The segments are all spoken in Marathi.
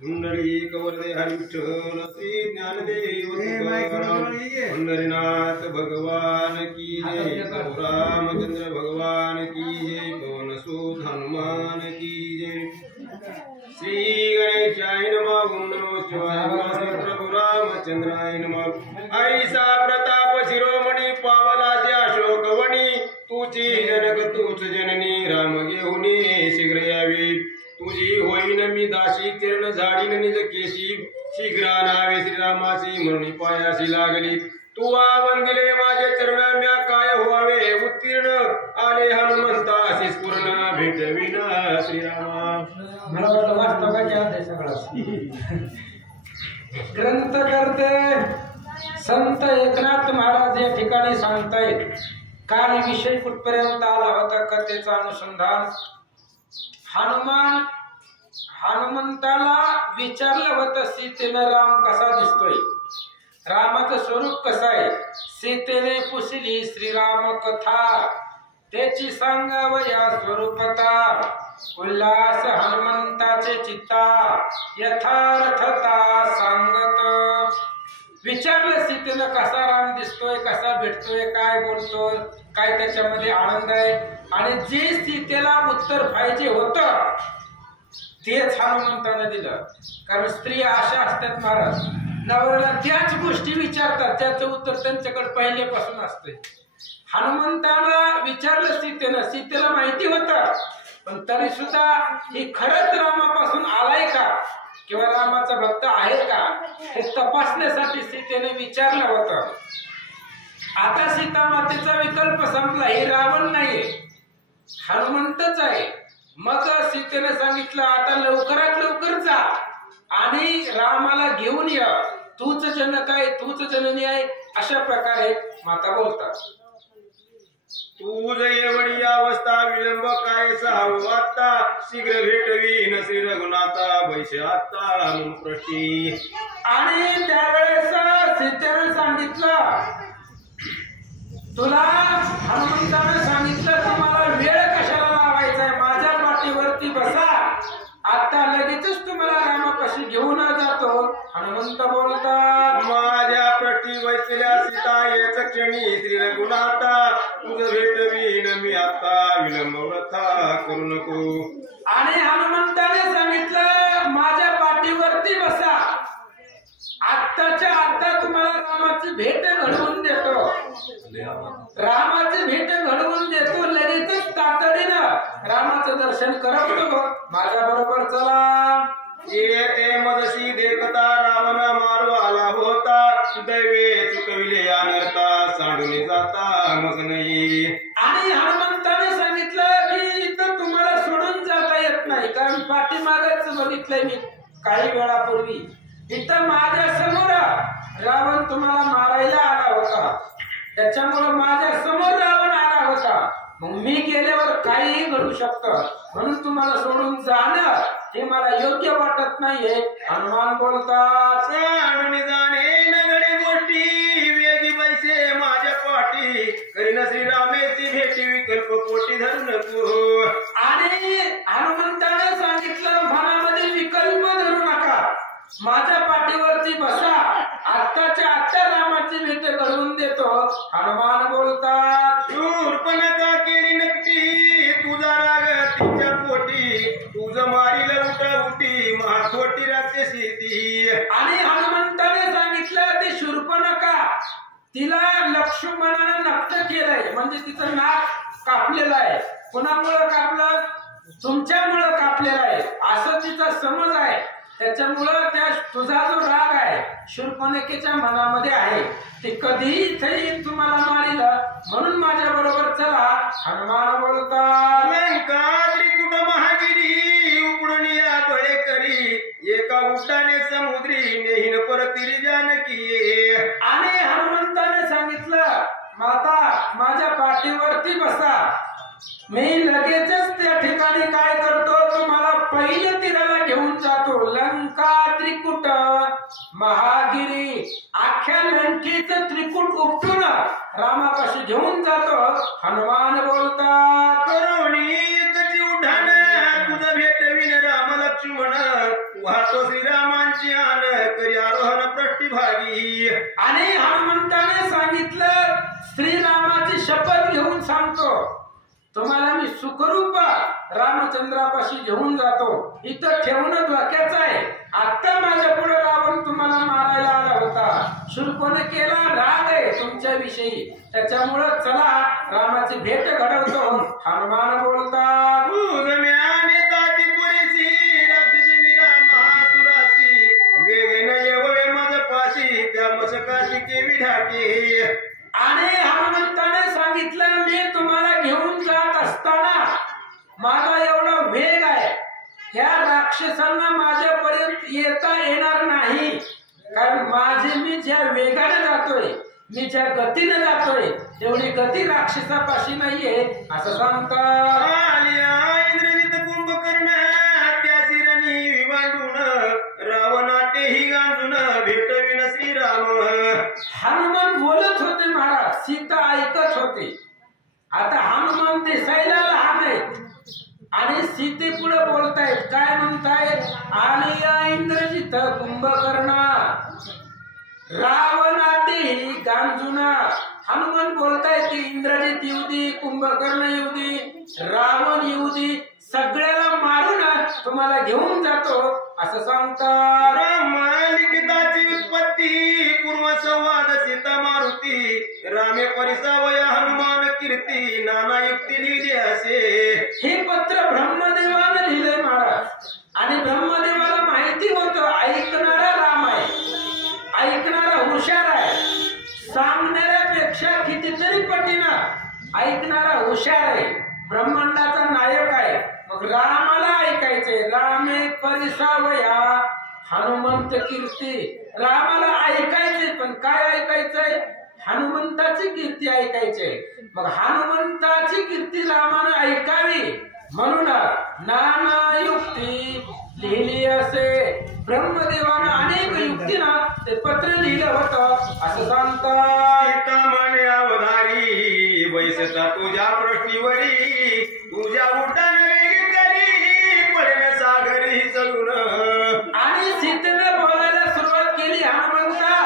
कुंडलिक वरदे हरि विठ्ठल श्री ज्ञानदेव तुकाराम पंढरीनाथ भगवान की जय रामचंद्र भगवान की जय पवन सुत हनुमान की जय श्री गणेशाय नमः ओम नमो शिवाय श्री प्रभु रामचंद्राय नमः ऐसा प्रताप शिरोमणी पावलाचे अशोकवणी तुझी जनक तूच जननी राम घेऊनी शीघ्र यावी तुझी होईन मी दाशी चरण झाडीन निज केशी शीघ्र नावे श्रीरामाची म्हणून पायाशी लागली तू वंदिले माझे चरण म्या काय व्हावे उत्तीर्ण आले हनुमंतासी स्फुरण भेटविना श्रीरामा मला वाटलं वास्तवाच्या आहे सगळं ग्रंथ करते संत एकनाथ महाराज या ठिकाणी सांगतायत काल विषय कुठपर्यंत आला होता कथेचा अनुसंधान हनुमंताला विचारलं होतं सीतेनं राम कसा दिसतोय रामाचं स्वरूप कसं आहे सीतेने पुसली श्रीराम कथा त्याची सांगावया स्वरूपता उल्हास हनुमंताचे चित्ता यथार्थता सांगत विचारलं सीतेनं कसा राम दिसतोय कसा भेटतोय काय बोलतोय काय त्याच्यामध्ये आनंद आहे आणि जे सीतेला उत्तर पाहिजे होतं तेच हनुमंताने दिलं कारण स्त्रिया अशा असतात महाराज नवऱ्याला त्याच गोष्टी विचारतात त्याचं उत्तर त्यांच्याकडे पहिल्यापासून असते हनुमंताला विचारलं सीतेला माहिती होतं पण तरी सुद्धा ही खरंच रामापासून आलाय का किंवा रामाचा भक्त आहे का हे तपासण्यासाठी सीतेने विचारलं होतं आता सीता मातेचा विकल्प संपला हे रावण नाहीये हनुमंतच आहे मग सीतेने सांगितलं आता लवकरात लवकर जा आणि रामाला घेऊन या तूच जनक आहे तूच जननी आहे अशा प्रकारे माता बोलतात तूज एवढी अवस्था विलंब काय सावता शीघ्र भेटवी श्री रघुनाथा वैश्य आता प्रती आणि त्यावेळेस सीतेने सांगितलं तुला हनुमंताने सांगितलं तुम्हाला वेळ कशाला लावायचा आहे माझ्या पाठीवरती बसा आता लगेचच तुम्हाला रामापाशी घेऊन जातो हनुमंत बोलतात माझ्या प्रती वैसल्या सीता येच क्षणी श्री रघुनाथा तुझ भेटवीन मी आता विलंब व्रथा करू नको आणि हनुमंताने सांगितलं माझ्या पाठीवरती बसा आत्ताच्या आता तुम्हाला रामाची भेट घडवून देतो रामाची भेट घडवून देतो लगेचच तातडीनं रामाचं दर्शन करतो माझ्या बरोबर चला येते मदशी देखता रावण मारू आला होता दैवे चुकविले अनर्था सांडून जाता मग नाही आणि हनुमंताने सांगितलं की इथं तुम्हाला सोडून जाता येत नाही कारण पाठीमागच बघितलंय मी काही वेळापूर्वी इथं माझ्या समोर रावण तुम्हाला मारायला आला होता त्याच्यामुळे माझ्या समोर रावण आला होता मग मी गेल्यावर काहीही घडू शकतं म्हणून तुम्हाला सोडून जाणं हे मला योग्य वाटत नाहीये हनुमान बोलतात सांडून जाणे नगडे गोष्टी वेगी पैसे माझ्या पाठी करीन श्रीरामेची भेटी विकल्प पोटी धरू नको आणि हनुमंताने सांगितलं मनामध्ये विकल्प धरू नका माझ्या पाठीवरती बसा आत्ताच्या आत्ता रामाची भेट घडवून देतो हनुमान बोलतात शूर्पणखा केली नक्की तुझा राग तिच्या पोटी तुझ मारील उठी महाखोटी राक्षसी ती आणि हनुमंताने सांगितलं ते शूर्पणखा तिला लक्ष्मणाने नष्ट केलंय म्हणजे तिचं नाक कापलेलं आहे कुणामुळं कापलं तुमच्यामुळं कापलेलं आहे असं तिचा समज आहे त्याच्यामुळं त्या तुझा जो राग आहे शूर्पणखेच्या मनामध्ये आहे ते कधीही इथे तुम्हाला मारील म्हणून माझ्या बरोबर चला हनुमान बोलतात लंका त्रिकुट महागिरी उकडून या बळे करी एका उड्डाणे समुद्री नेहीन परतिरी जानकी आणि हनुमंताने सांगितलं माता माझ्या पाठीवरती बसा मी लगेचच त्या ठिकाणी काय करतो तुम्हाला पहिल्या तीराला घेऊन जातो लंका त्रिकुट महागिरी अख्ख्या लंकेचं त्रिकुट उपटून रामापाशी घेऊन जातो हनुमान बोलतात करुणी कची उठाण तुझं भेटविन रामाला लक्ष्मण वाहतो श्रीरामांची आन करी आरोहण पृष्ठभागी. आणि हनुमंताने सांगितलं श्रीरामाची शपथ घेऊन सांगतो तुम्हाला मी सुखरूप रामचंद्रापाशी घेऊन जातो. इथं ठेवणं धोक्याचं आहे. आता माझ्या पुढे रावण तुम्हाला मारायला आला होता. शूर्पणे केला राग आहे तुमच्या विषयी. त्याच्यामुळं चला रामाची भेट घडवतो. हनुमान बोलतात आणि हनुमंताने सांगितलं मी तुम्हाला घेऊन जात असताना माझा एवढा वेग आहे ह्या राक्षसांना माझ्यापर्यंत येता येणार नाही. कारण मी ज्या वेगाने जातोय मी ज्या गतीने जातोय तेवढी गती राक्षसापाशी नाहीये असं सांगतात. इंद्रजित कुंभकर्ण त्याची रणी विवांडून रावणातेही गांजून भेटविन श्रीराम. हनुमान बोलत होते महाराज, सीता ऐकत होते. आता हनुमान दिसायला लहान आहेत आणि सीते पुढे बोलतायत. काय म्हणतायत? आलिया इंद्रजित कुंभकर्ण रावणातेही गांजुना. हनुमान बोलतायत की इंद्रजित येऊ दे, कुंभकर्ण येऊ दे, रावण येऊ दे, सगळ्याला मारून तुम्हाला घेऊन जातो असं सांगतात. लिखिताची उत्पत्ती पूर्व संवाद सीता मारुती रामे परिसावया हनुमान कीर्ती नाना युक्ती लिहिली असे. हे पत्र ब्रह्मदेवाने लिहिलंय महाराज. आणि ब्रह्मदेवाला माहिती होतं ऐकणारा राम आहे, ऐकणारा हुशार आहे. सांगणाऱ्यापेक्षा कितीतरी पटीनं ऐकणारा हुशार आहे. ब्रह्मांडाचा नायक आहे. मग रामाला ऐकायचंय. रामे परिसावया हनुमंत कीर्ती. रामाला ऐकायचंय पण काय ऐकायचंय? हनुमंताची कीर्ती ऐकायची. मग हनुमंताची कीर्ती रामानं ऐकावी म्हणून नाना युक्ती लिहिली असे. ब्रह्मदेवानं अनेक युक्तीनं ते पत्र लिहिलं होतं असं सांगतात. म्हणे अवधारी वैसता तुझ्या पृष्ठीवरी तुझ्या उड्डाण वेग करी पडेल सागरी चढून. आणि सीतेने बोलायला सुरुवात केली. हनुमंता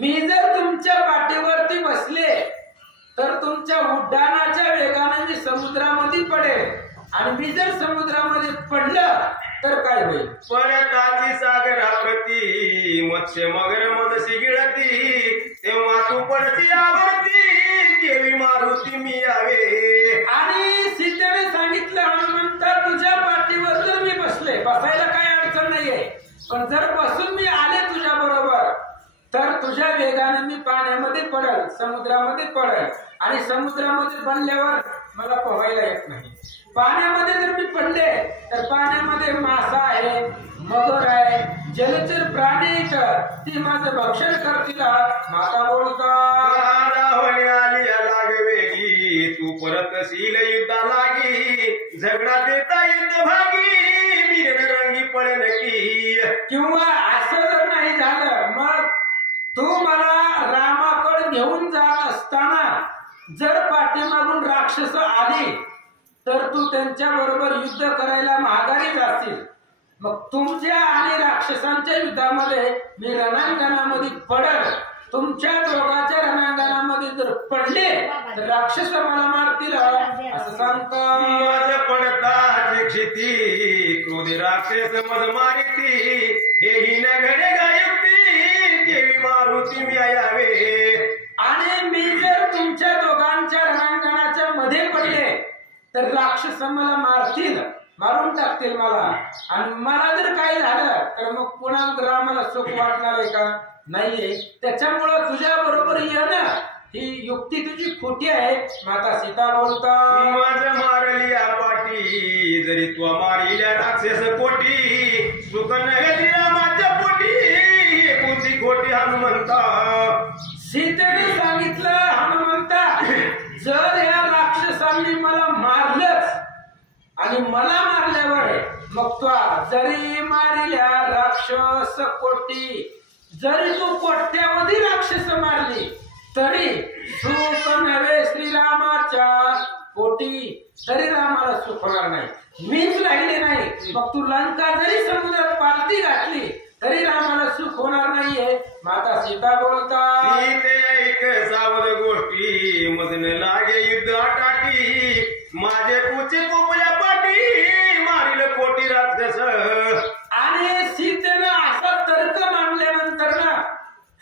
मी जर तुमच्या पाठीवरती बसले तर तुमच्या उड्डाणाच्या वेगाने मी समुद्रामध्ये पडेल. आणि मी जर समुद्रामध्ये पडलं तर काय होईल? पडताची सागराप्रती मत्स्य मगर मदशी गिळती तेव्हा तू पडती आवडती केवी मारुती मी यावे. आणि सीतेने सांगितलं हनुमंता तुझ्या पाठीवर जर मी बसले, बसायला काही अडचण नाहीये, पण जर बसून मी आले तुझ्या बरोबर तर तुझ्या वेगाने मी पाण्यामध्ये पडेल, समुद्रामध्ये पडेल. आणि समुद्रामध्ये पडल्यावर मला पोहायला येत नाही. पाण्यामध्ये जर मी पडले तर पाण्यामध्ये मासा आहे, मगर आहे, जलचर प्राणी ती माझं भक्षण करतील. माता बोलतात लागवेगी तू परतशील युद्धा लागी झगडा देता युद्ध भागी मीन रंगी पडेल की. किंवा असं जर नाही झालं मग तू मला रामाकडे घेऊन जात असताना जर पाठीमागून राक्षस आली तर तू त्यांच्या बरोबर युद्ध करायला माघारी जाशील. मग तुमच्या आणि राक्षसांच्या युद्धामध्ये मी रणांगणामध्ये पडल. तुमच्या दोघांच्या रणांगणामध्ये जर पडले तर राक्षस मला मारतील असं सांगतो. पडता क्षिती क्रोधी राक्षस मज मारिती हेही न घडे गायती केवी मारुती मी यावे. आणि मी जर तुमच्या दोघांच्या रणांगणाच्या मध्ये पडले तर राक्षस मला मारतील, मारून टाकतील मला. आणि मला जर काही झालं तर मग पुन्हा रामाला सुख वाटणार आहे का? नाहीये. त्याच्यामुळं तुझ्या बरोबर येणं ही युक्ती तुझी खोटी आहे. माता सीता बोलतात माझ्या मारलिया पाठी जरी तू मारिल्या राक्षस कोटी सुख नव्हे रामाच्या पोटी कोणती खोटी हनुमंता. सीतेने सांगितलं हनुमंता जर या राक्षसांनी मला मारलंच आणि मला मारल्यावर मग तू जरी मारल्या राक्षस कोटी, जरी तू कोट्यावधी राक्षस मारली तरी सुख नव्हे श्रीरामाच्या कोटी तरी रामाला सुख होणार नाही. मीच राहिले नाही मग तू लंका जरी समुद्रात पालती घातली तरी रामाला सुख होणार नाहीये. माता सीता बोलतात सीते ऐक सावध गोष्टी मजन लागे युद्ध आटाटी माझे पुचे कोपल्या पाठी मारील कोटी राक्षस. आणि सीतेनं असा तर्क मांडल्यानंतर ना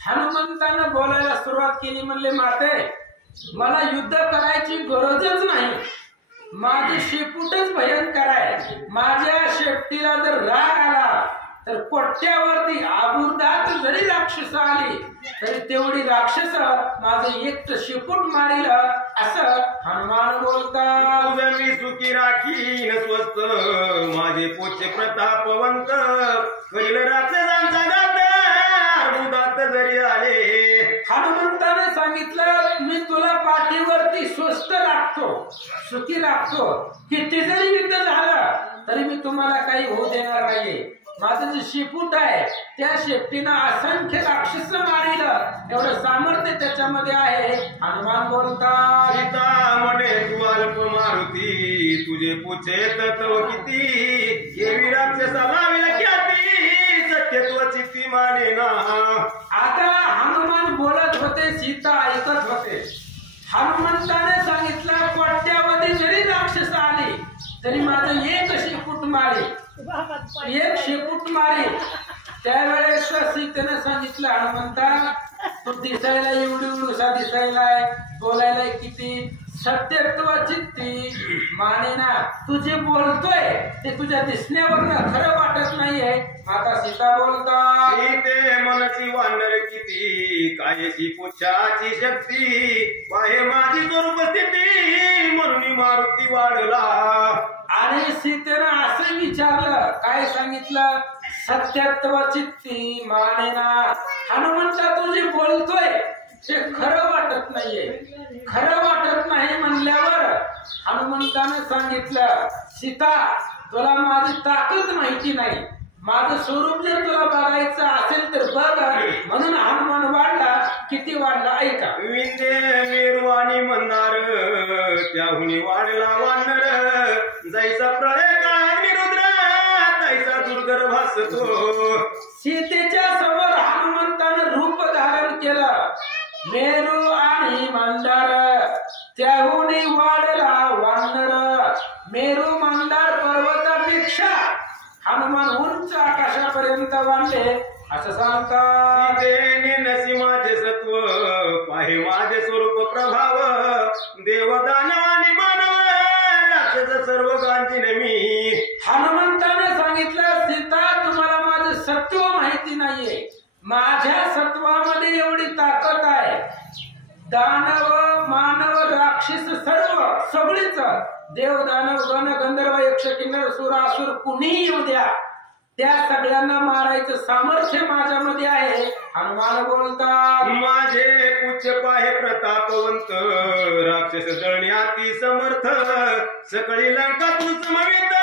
हनुमंतानं बोलायला सुरुवात केली. म्हणले माते मला युद्ध करायची गरजच नाही. माझी शेपूटच भयंकर आहे. माझ्या शेपटीला जर राग आला तर कोट्यावरती आबुर्दात जरी राक्षस आली तरी तेवढी राक्षस माझं एकटं शेपूट मारील असं हनुमान बोलतात. तुझं मी सुखी राखीन स्वस्त माझे पोचे प्रतापवंत करील राक्षसांचा घात आबुर्दात जरी आले. हनुमंताने सांगितलं मी तुला पाठीवरती स्वस्त राखतो सुखी राखतो. किती जरी युद्ध झालं तरी मी तुम्हाला काही होऊ देणार नाहीये. माझं जे शेपूट आहे त्या शेपटीनं असंख्य राक्षस मारील एवढं सामर्थ्य त्याच्यामध्ये आहे. हनुमान बोलतात सीता म्हणे तू अल्प मारुती तुझे पुछे तत्व किती येवी राक्षसाला विलख्याती सत्यत्व चित्ती माने ना. आता हनुमान बोलत होते सीता ऐकत होते. हनुमंताने सांगितलं कोट्यावधी जरी राक्षस आली तरी माझं एक शेपूट मारी एक शेपूट मारी. त्यावेळेस सीतेने सांगितलं हनुमंता तू दिसायला एवढी उडूसा दिसायलाय बोलायला किती सत्यत्व चित्ती माने ना. तू जे बोलतोय ते तुझ्या दिसण्यावरनं खरं वाटत नाहीये. माता सीता बोलतात सीते मनची वानर किती कायची पुच्छाची शक्ती पाहे माझी स्वरूप स्थिती म्हणून मारुती वाढला. आणि सीतेनं असं विचारलं काय सांगितलं सत्यत्व चित्ती माने ना. हनुमंता तू जे बोलतोय ते खरं वाटत नाहीये. खरं वाटत नाही म्हणल्यावर हनुमंतानं सांगितलं सीता तुला माझी ताकद माहिती नाही. माझं स्वरूप जर तुला बघायचं असेल तर बघ. म्हणून हनुमान वाढला. किती वाढला ऐका. विंदे मेरू आणि मंदार त्याहुनी वाढला वानर जैसा प्रळय काळ निरुद्र तैसा दुर्धर भासतो. सीतेच्या समोर हनुमंतानं रूप धारण केलं. मेरू आणि मंदार त्याहुनी वाढला वानर. मेरू मंदार पर्वतापेक्षा हनुमान उंच आकाशापर्यंत वाढले असं सांगतात. सीतेने नसी माझे सत्व पाहे माझे स्वरूप प्रभाव देव दानव आणि मानव राक्षस सर्व गांची मी. हनुमंताने सांगितलं सीता तुम्हाला माझं सत्व माहिती नाहीये. माझ्या सत्वामध्ये एवढी ताकद आहे. दानव मानव राक्षस सर्व सगळीच देव दानव गण गंधर्व यक्ष किन्नर सुर असुर कुणीही येऊ द्या त्या सगळ्यांना मारायचं सामर्थ्य माझ्यामध्ये आहे. हनुमान बोलतात माझे पुच्छ पाहे प्रतापवंत राक्षस दळण्याती समर्थ सकळी लंका तू समवित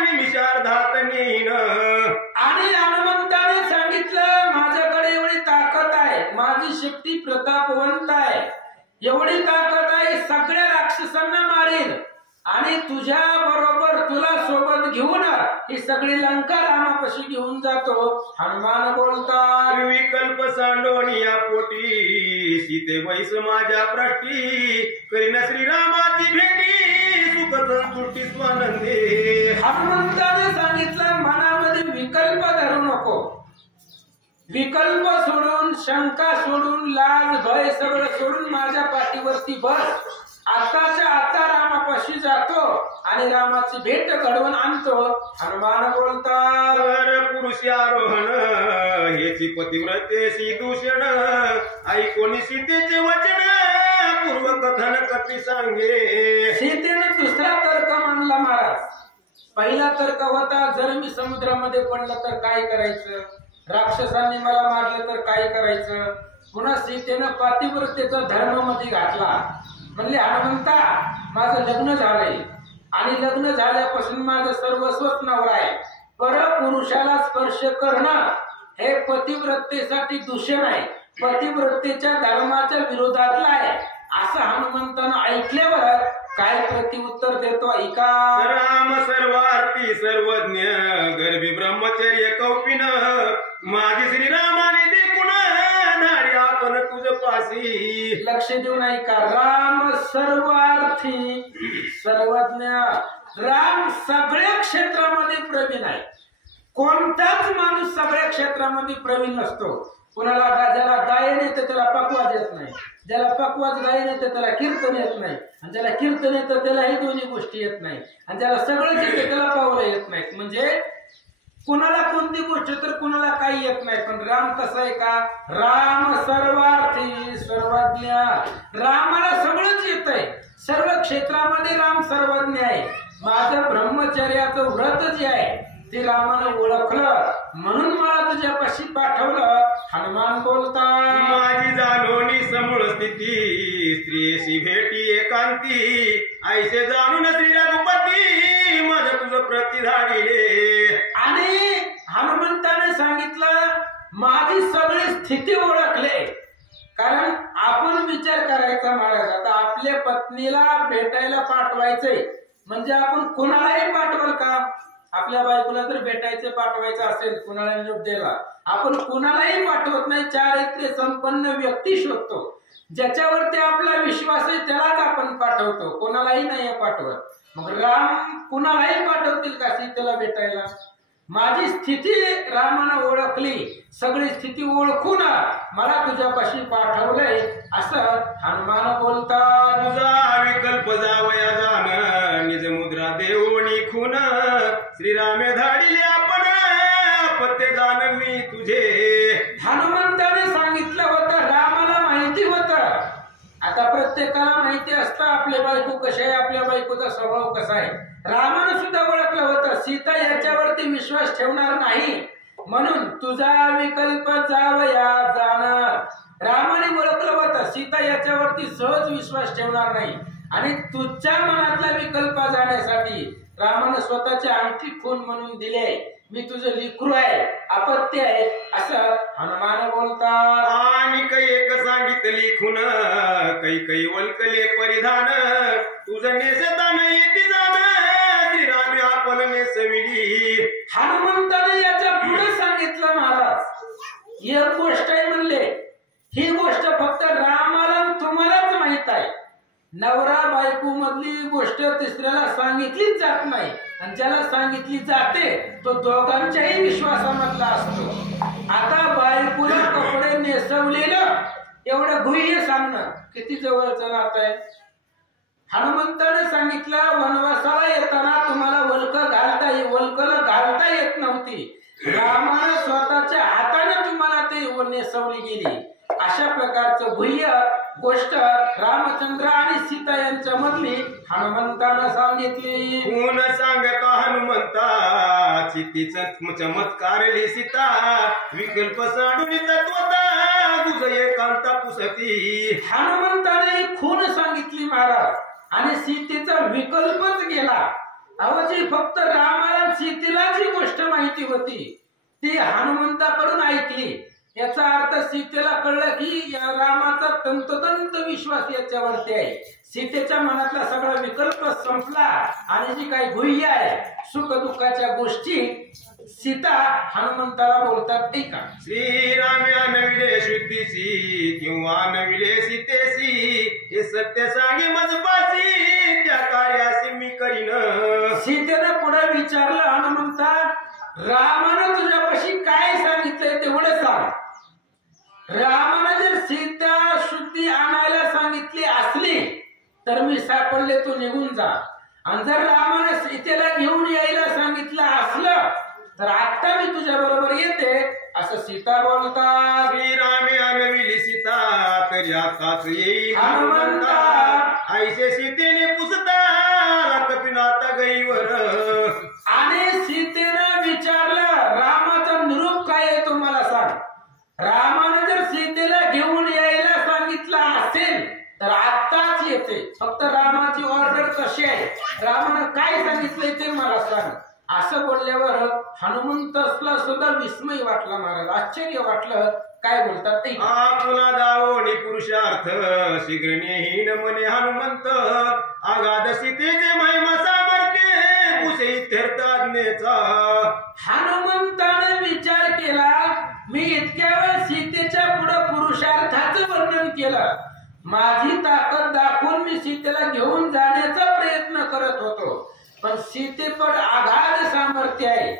निमिषार्धात नेईन. आणि हनुमंताने सांगितलं माझ्याकडे एवढी ताकद आहे. माझी शक्ती प्रतापवंत आहे. एवढी ताकद आहे सगळ्या राक्षसांना मारेल आणि तुझ्या बरोबर तुला सोबत घेऊन ही सगळी लंका रामापाशी घेऊन जातो. हनुमान बोलतात विकल्प सांडोनिया पोटी सीते वैस माझ्या प्रष्टी करीन श्रीरामाची भेटी सुख संतुष्टी स्वानंदी. हनुमंताने सांगितलं मनामध्ये विकल्प धरू नको. विकल्प सोडून शंका सोडून लाज भय सगळं सोडून माझ्या पाठीवरती बस. आताच्या आता रामापाशी जातो आणि रामाची भेट घडवून आणतो. हनुमान बोलतात पुरुष आरोहण हेची पतिव्रतेशी दूषण ऐकोनी सीतेचे वचन पूर्व कथन कथी सांगे. सीतेने दुसरा तर्क मांडला महाराज. पहिला तर्क होता जर मी समुद्रामध्ये पडलं तर काय करायचं. राक्षसांनी मला मारलं तर काय करायचं. पुन्हा सीतेनं पातिव्रतेचा धर्म मध्ये घातला. म्हणले हनुमंता माझं लग्न झालंय आणि लग्न झाल्यापासून माझं सर्वस्वच नवरा आहे. परपुरुषाला स्पर्श करणं हे पतिव्रतेसाठी दूषण आहे. पतिव्रतेच्या धर्माच्या विरोधातला आहे. असं हनुमंतानं ऐकल्यावर काय प्रत्युत्तर देतो ऐका. राम सर्वार्थी सर्वज्ञ गर्भी ब्रह्मचर्य कौपिन माझी श्रीरामाने देखून धाडी आपण तुझ पासी. लक्ष देऊन ऐका. राम सर्वार्थी सर्वज्ञ. राम सगळ्या क्षेत्रामध्ये प्रवीण आहे. कोणताच माणूस सगळ्या क्षेत्रामध्ये प्रवीण नसतो. कुणाला ज्याला गायन येतं त्याला पकवाज येत नाही, ज्याला पकवाज गायन येतं त्याला कीर्तन येत नाही, आणि ज्याला कीर्तन येतं त्याला ही दोन्ही गोष्टी येत नाही, आणि ज्याला सगळंच येतं त्याला पावलं येत नाहीत. म्हणजे कुणाला कोणती गोष्ट तर कुणाला काही येत नाही. पण राम कसं आहे का, राम सर्वार्थी सर्वज्ञ. रामाला सगळंच येतंय. सर्व क्षेत्रामध्ये राम सर्वज्ञ आहे. माझं ब्रह्मचर्याचं व्रत जे आहे ते रामानं ओळखलं म्हणून मला तुझ्यापाशी पाठवलं. हनुमान बोलता. माझी जाणोनी समूळ स्थिती स्त्रियेशी भेटी एकांती ऐसे जाणून श्री रघुपती माझं तुझं प्रति धाडिले. आणि हनुमंताने सांगितलं माझी सगळी स्थिती ओळखले. कारण आपण विचार करायचा महाराज, आता आपल्या पत्नीला भेटायला पाठवायचंय म्हणजे आपण कोणालाही पाठवल का. आपल्या बायकोला जर भेटायचं पाठवायचं असेल कुणाला निरोप द्यायला, आपण कुणालाही पाठवत नाही. चारित्र्य संपन्न व्यक्ती शोधतो, ज्याच्यावरती आपला विश्वास आहे त्यालाच आपण पाठवतो, कोणालाही नाही पाठवत. मग राम कुणालाही पाठवतील का सीतेला भेटायला. माझी स्थिती रामानं ओळखली, सगळी स्थिती ओळखून मला तुझ्यापाशी पाठवलंय असं हनुमान बोलतात. तुझा विकल्प जावया जाण निज मुद्रा देऊनी खून श्रीरामे धाडिले आपण आपत्य जाण मी तुझे. हनुमंताने सांगितलं होतं, रामाला माहिती होतं. आता प्रत्येकाला माहिती असतं आपल्या बायको कशी आहे, आपल्या बायकोचा स्वभाव कसा आहे. रामानं सुद्धा ओळखलं होतं सीता याच्यावरती विश्वास ठेवणार नाही, म्हणून तुझा विकल्प जावया जाणार. रामाने ओळखलं होतं सीता याच्यावरती सहज विश्वास ठेवणार नाही, आणि तुझच्या मनातला विकल्प जाण्यासाठी रामानं स्वतःची अंगठी खून म्हणून दिले. मी तुझं लेकरू आहे, अपत्य आहे असं हनुमान बोलतात. आणि काही एक सांगितली खून काही काही वल्कले परिधान तुझं नेसतान येते जाण श्रीरामे आपण नेसविली. हनुमंताने याच्या पुढे सांगितलं महाराज, एक गोष्ट आहे म्हणले, ही गोष्ट फक्त रामाला तुम्हालाच माहित आहे. नवरा बायको मधली गोष्ट तिसऱ्याला सांगितलीच जात नाही, आणि ज्याला सांगितली जाते तो दोघांच्याही विश्वासामधला असतो. आता बायकोला कपडे नेसवलेलं एवढं गुह्य सांगणं किती जवळचं नातं आहे. हनुमंताने सांगितलं वनवासाला येताना तुम्हाला वल्कल घालता येत नव्हती, रामानं स्वतःच्या हाताने तुम्हाला ते नेसवली गेली. अशा प्रकारचं गुह्य गोष्ट रामचंद्र आणि सीता यांच्या मधली हनुमंतानं सांगितली. कोण सांगता हनुमंता चित्तीचं चमत्कारली सीता विकल्प साडून तत्वता तुझ एकांता पुसती. हनुमंताने खून सांगितली महाराज, आणि सीतेचा विकल्पच गेला. अवजी फक्त रामाला सीतेलाच ही गोष्ट माहिती होती, ती हनुमंताकडून ऐकली. याचा अर्थ सीतेला कळलं की रामाचा तंतोतंत विश्वास याच्यावरती आहे. सीतेच्या मनातला सगळा विकल्प संपला, आणि जी काही गुह्य आहे सुख दुःखाच्या गोष्टी सीता हनुमंताला बोलतात. ऐका. श्रीरामे नविले शुद्धीसी किंवा नविले सीतेसी हे सत्य सांगे मजपासी त्या कार्यासी मी करीन. सीतेनं पुढे विचारलं, हनुमंता रामानं तुझ्यापाशी काय सांगितलंय तेवढं सांग. रामानं जर सीता शुद्धी आणायला सांगितली असली तर मी सापडले तू निघून जा, आणि जर रामानं सीतेला घेऊन यायला सांगितलं असलं तर आता मी तुझ्या बरोबर येते असं सीता बोलतात. श्रीरामे अनविली सीता तरी आताच येईल हनुमंता. ऐसे सीतेने पुसता कपिनाथा गईवर. आणि सीतेनं विचारलं रामाचा निरोप काय आहे तो मला सांग. रामानं जर सीतेला घेऊन यायला सांगितलं असेल तर आत्ताच येते, फक्त रामाची ऑर्डर कशी आहे, रामानं काय सांगितलंय ते मला सांग. असं बोलल्यावर हनुमंतसला सुद्धा विस्मय वाटला महाराज, आश्चर्य वाटलं. काय बोलतात ते? आपुला दावोनी पुरुषार्थ शीघ्र नेहीन मने हनुमंत आगाध सीतेचे महिमा सामर्थ्य पुसे इत्यर्थाज्ञेचा. हनुमंताने विचार केला, मी इतक्या वेळ सीतेच्या पुढे पुरुषार्थाचं वर्णन केलं, माझी ताकद दाखवून मी सीतेला घेऊन जाण्याचा प्रयत्न करत होतो, पण सीतेपड आगाध सामर्थ्य आहे.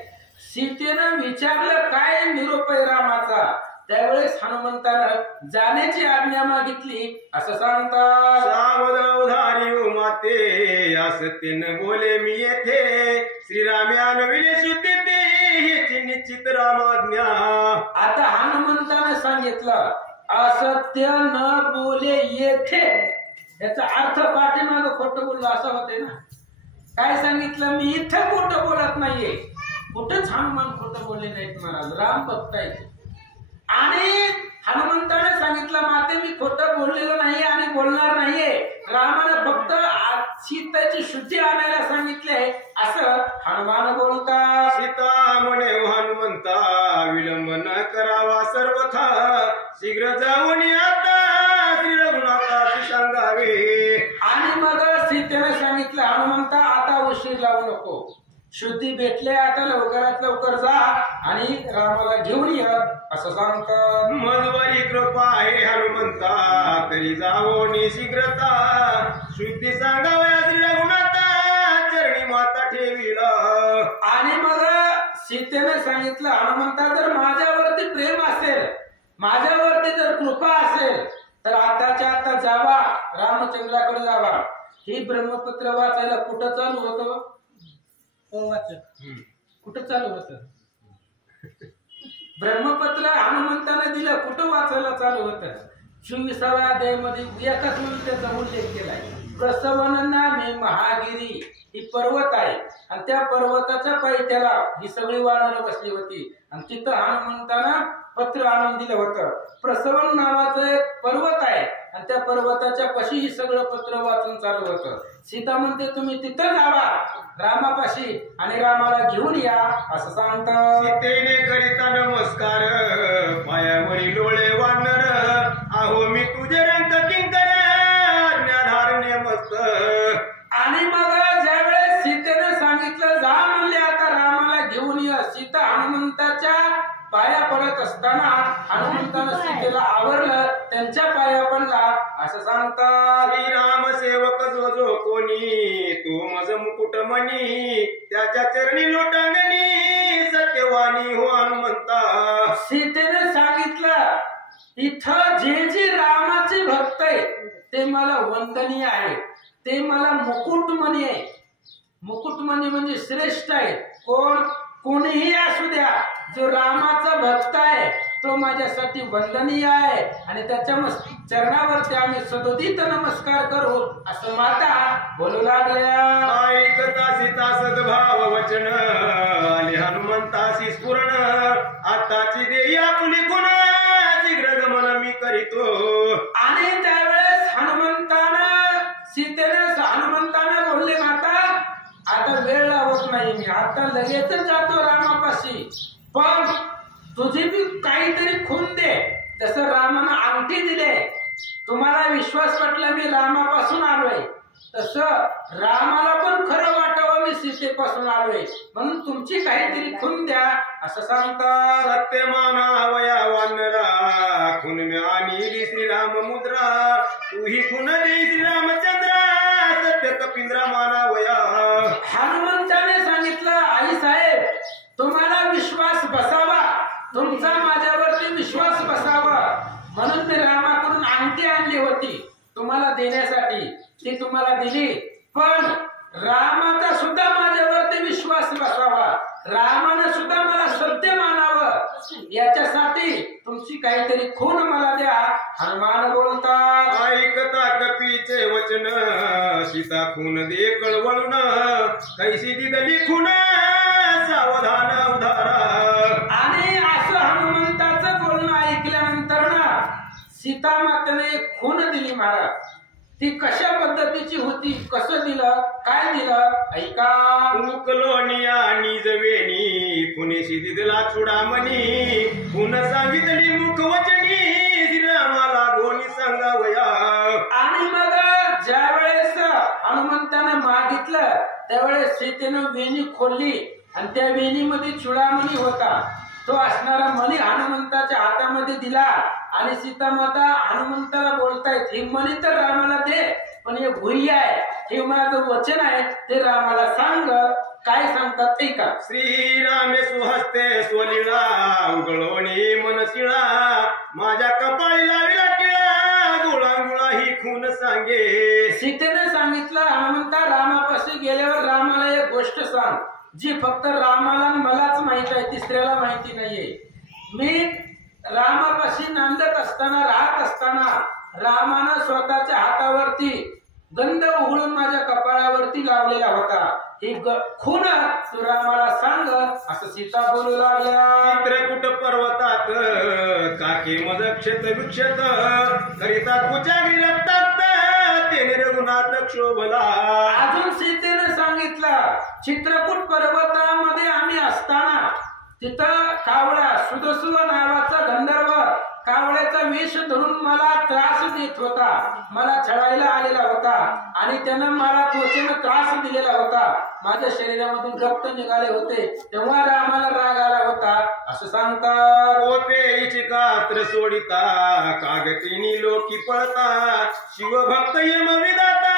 सीतेनं विचारलं काय निरोप आहे रामाचा, त्यावेळेस हनुमंतानं जाण्याची आज्ञा मागितली. असं सांगतात, सावधानी माते असत्यन बोले मी येथे श्रीराम्यान विले शुद्धी हेची निश्चित रामाज्ञा. आता हनुमंतानं सांगितलं असत्य न बोले येथे, याचा अर्थ पाठीमाग खोटं बोललो असं होते ना. काय सांगितलं, मी इथं खोटं बोलत नाहीये. कुठंच हनुमान खोटं बोलले नाहीत महाराज, राम भक्त आहेत. आणि हनुमंताने सांगितलं माते मी खोटं बोललेलो नाही आणि बोलणार नाहीये, रामानं फक्त सीतेची शुद्धी आणायला सांगितले असं हनुमान बोलतात. सीता म्हणे हनुमंता विलंब न करावा सर्वथा शीघ्र जाऊन आता श्री रघुनाथाशी सांगावे. आणि मग सीतेने सांगितलं हनुमंता आता उशीर लावू नको, शुद्धी भेटले आता लवकरात लवकर जा आणि रामाला घेऊन ये असं सांगतात. मजवरी कृपा आहे हनुमंता तरी जावोनी शीघ्रता शुद्धी सांगावया श्री रघुनाथा चरणी माता ठेविला. आणि मग सीतेने सांगितलं हनुमंता जर माझ्यावरती प्रेम असेल, माझ्यावरती जर कृपा असेल तर आताच्या आता जावा, रामचंद्राकडे जावा. ही ब्रह्मपुत्र वाचायला कुठं चालू होतं? कुठं चालू होत? ब्रह्मपत्र हनुमंताने दिलं, कुठं वाचायला चालू होतं? 24व्या अध्यायामध्ये एकाच म्हणून त्याचा उल्लेख केलाय. प्रसवन नामे महागिरी ही पर्वत आहे आणि त्या पर्वताच्या पायथ्याला ही सगळी वानरं बसली होती आणि तिथं हनुमंतानं पत्र आणून दिलं होतं. प्रसवन नावाचं एक पर्वत आहे आणि त्या पर्वताच्या पाशी ही सगळं पत्र वाचून चालू होतं. सीता म्हणते तुम्ही तिथं जावा रामापाशी आणि रामाला घेऊन या असं सांगतात. सीतेने करिता नमस्कार पायावरी डोळे वानर आहो मी तुझे रंग किंकर ज्ञाधारणे मस्त. आणि मग ज्यावेळेस सीतेने सांगितलं जा म्हणले आता रामाला घेऊन या, सीता हनुमंताच्या पाया पडत असताना हनुमंतानं सीतेला आवरलं, त्यांच्या पाया पडला असं सांगतात. श्रीराम सेवक जो जो कोणी तो मज मुकुट मनी त्याच्या चरणी लोटांगणी सत्यवाणी हो हनुमंता. सीतेने सांगितलं इथं जे जे रामाचे भक्त आहे ते मला वंदनीय आहे, ते मला मुकुटमणी आहे. मुकुटमणी म्हणजे श्रेष्ठ आहे. कोणीही असू द्या, जो रामाचा भक्त आहे तो माझ्यासाठी वंदनीय आहे आणि त्याच्या चरणावरती आम्ही सदोदित नमस्कार करू असं माता बोलू लागल्या. ऐकता सीता सद्भाव वचन आणि हनुमंतासी स्फुरण आताची देई आपली गुण शीघ्र गमन मी करीतो. आणि त्यावेळेस हनुमंतानं बोलले माता आता वेळ लावत नाही, मी आता लगेचच जातो रामापाशी, पण तुझी बी काहीतरी खून दे. जसं रामानं अंगठी दिले, तुम्हाला विश्वास वाटला मी रामापासून आलोय, तसं रामाला पण खरं वाटावं मी सीतेपासून आलोय, म्हणून तुमची काहीतरी खून द्या असं सांगतात. सत्य मानावया वानरा खून आणि श्रीराम मुद्रा तू ही खून दे श्रीरामचंद्रा सत्य कपिंद्रा मानावया. हनुमंताने सांगितलं आई साहेब तुम्हाला विश्वास बसावा, तुमचा माझ्यावरती विश्वास बसावा म्हणून मी रामाकडून अंगठी आणली होती तुम्हाला देण्यासाठी, ती तुम्हाला दिली, पण रामाचा सुद्धा माझ्यावरती विश्वास बसावा, रामानं सुद्धा मला सत्य मानावं याच्यासाठी तुमची काहीतरी खून मला द्या. हनुमान बोलतात ऐकता कपीचे वचन सीता खून दे कळवळून कैसी दिदली खून सावधान उधारा. आणि असं हनुमंताचं बोलणं ऐकल्यानंतर ना सीता मातेने एक खून दिली महाराज. ती कशा पद्धतीची होती, कसं दिलं, काय दिलं, ऐका. उकलोनी आणि जवेनी पुणेशी दिदला चुडामणी पुन सांगितली मुखवचनी श्रीरामाला गोनी सांगावया. आणि मग ज्या वेळेस हनुमंतानं मागितलं त्यावेळेस सीतेनं वेणी खोलली आणि त्या वेणीमध्ये चुडामणी होता. तो असणारा मणी हनुमंताच्या हातामध्ये दिला आणि सीतामाता हनुमंताला बोलतायत, ही मणी तर रामाला दे, पण हे भुई आहे, हे माझं वचन आहे, ते रामाला सांग. काय सांगतात ते का. श्रीरामे सुहस्ते स्वलीळा उगळोणी मनशिळा माझ्या कपाळी लाविला टिळा गुळांगुळा ही खून सांगे. सीतेने सांगितलं, हनुमंता रामापाशी गेल्यावर रामाला एक गोष्ट सांग जी फक्त रामाला मलाच माहित आहे, तिसऱ्याला माहिती नाहीये. मी रामापाशी नांदत असताना, राहत असताना रामानं स्वतःच्या हातावरती गंध उघडून माझ्या कपाळावरती लावलेला होता. ही खून तू रामाला सांग असं सीता बोलू लागल्या. चित्रकूट पर्वतात काके मज क्षत विक्षत करिता कुचागरी रक्तात तेने रघुनाथ क्षोभला. अजून सीतेने सांगितलं, चित्रकूट पर्वतामध्ये आम्ही असताना तिथं कावळा सुदसुव नावाचा गंधर्व कावळ्याचा वेश धरून मला त्रास देत होता, मला छळायला आलेला होता आणि त्यानं मला त्वचेनं त्रास दिलेला होता. माझ्या शरीरामधून रक्त निघाले होते, तेव्हा रामाला राग आला होता असं सांगतात. होते इचिकात्र सोडिता कागतीनी लोकी पळता शिवभक्त यम विधाता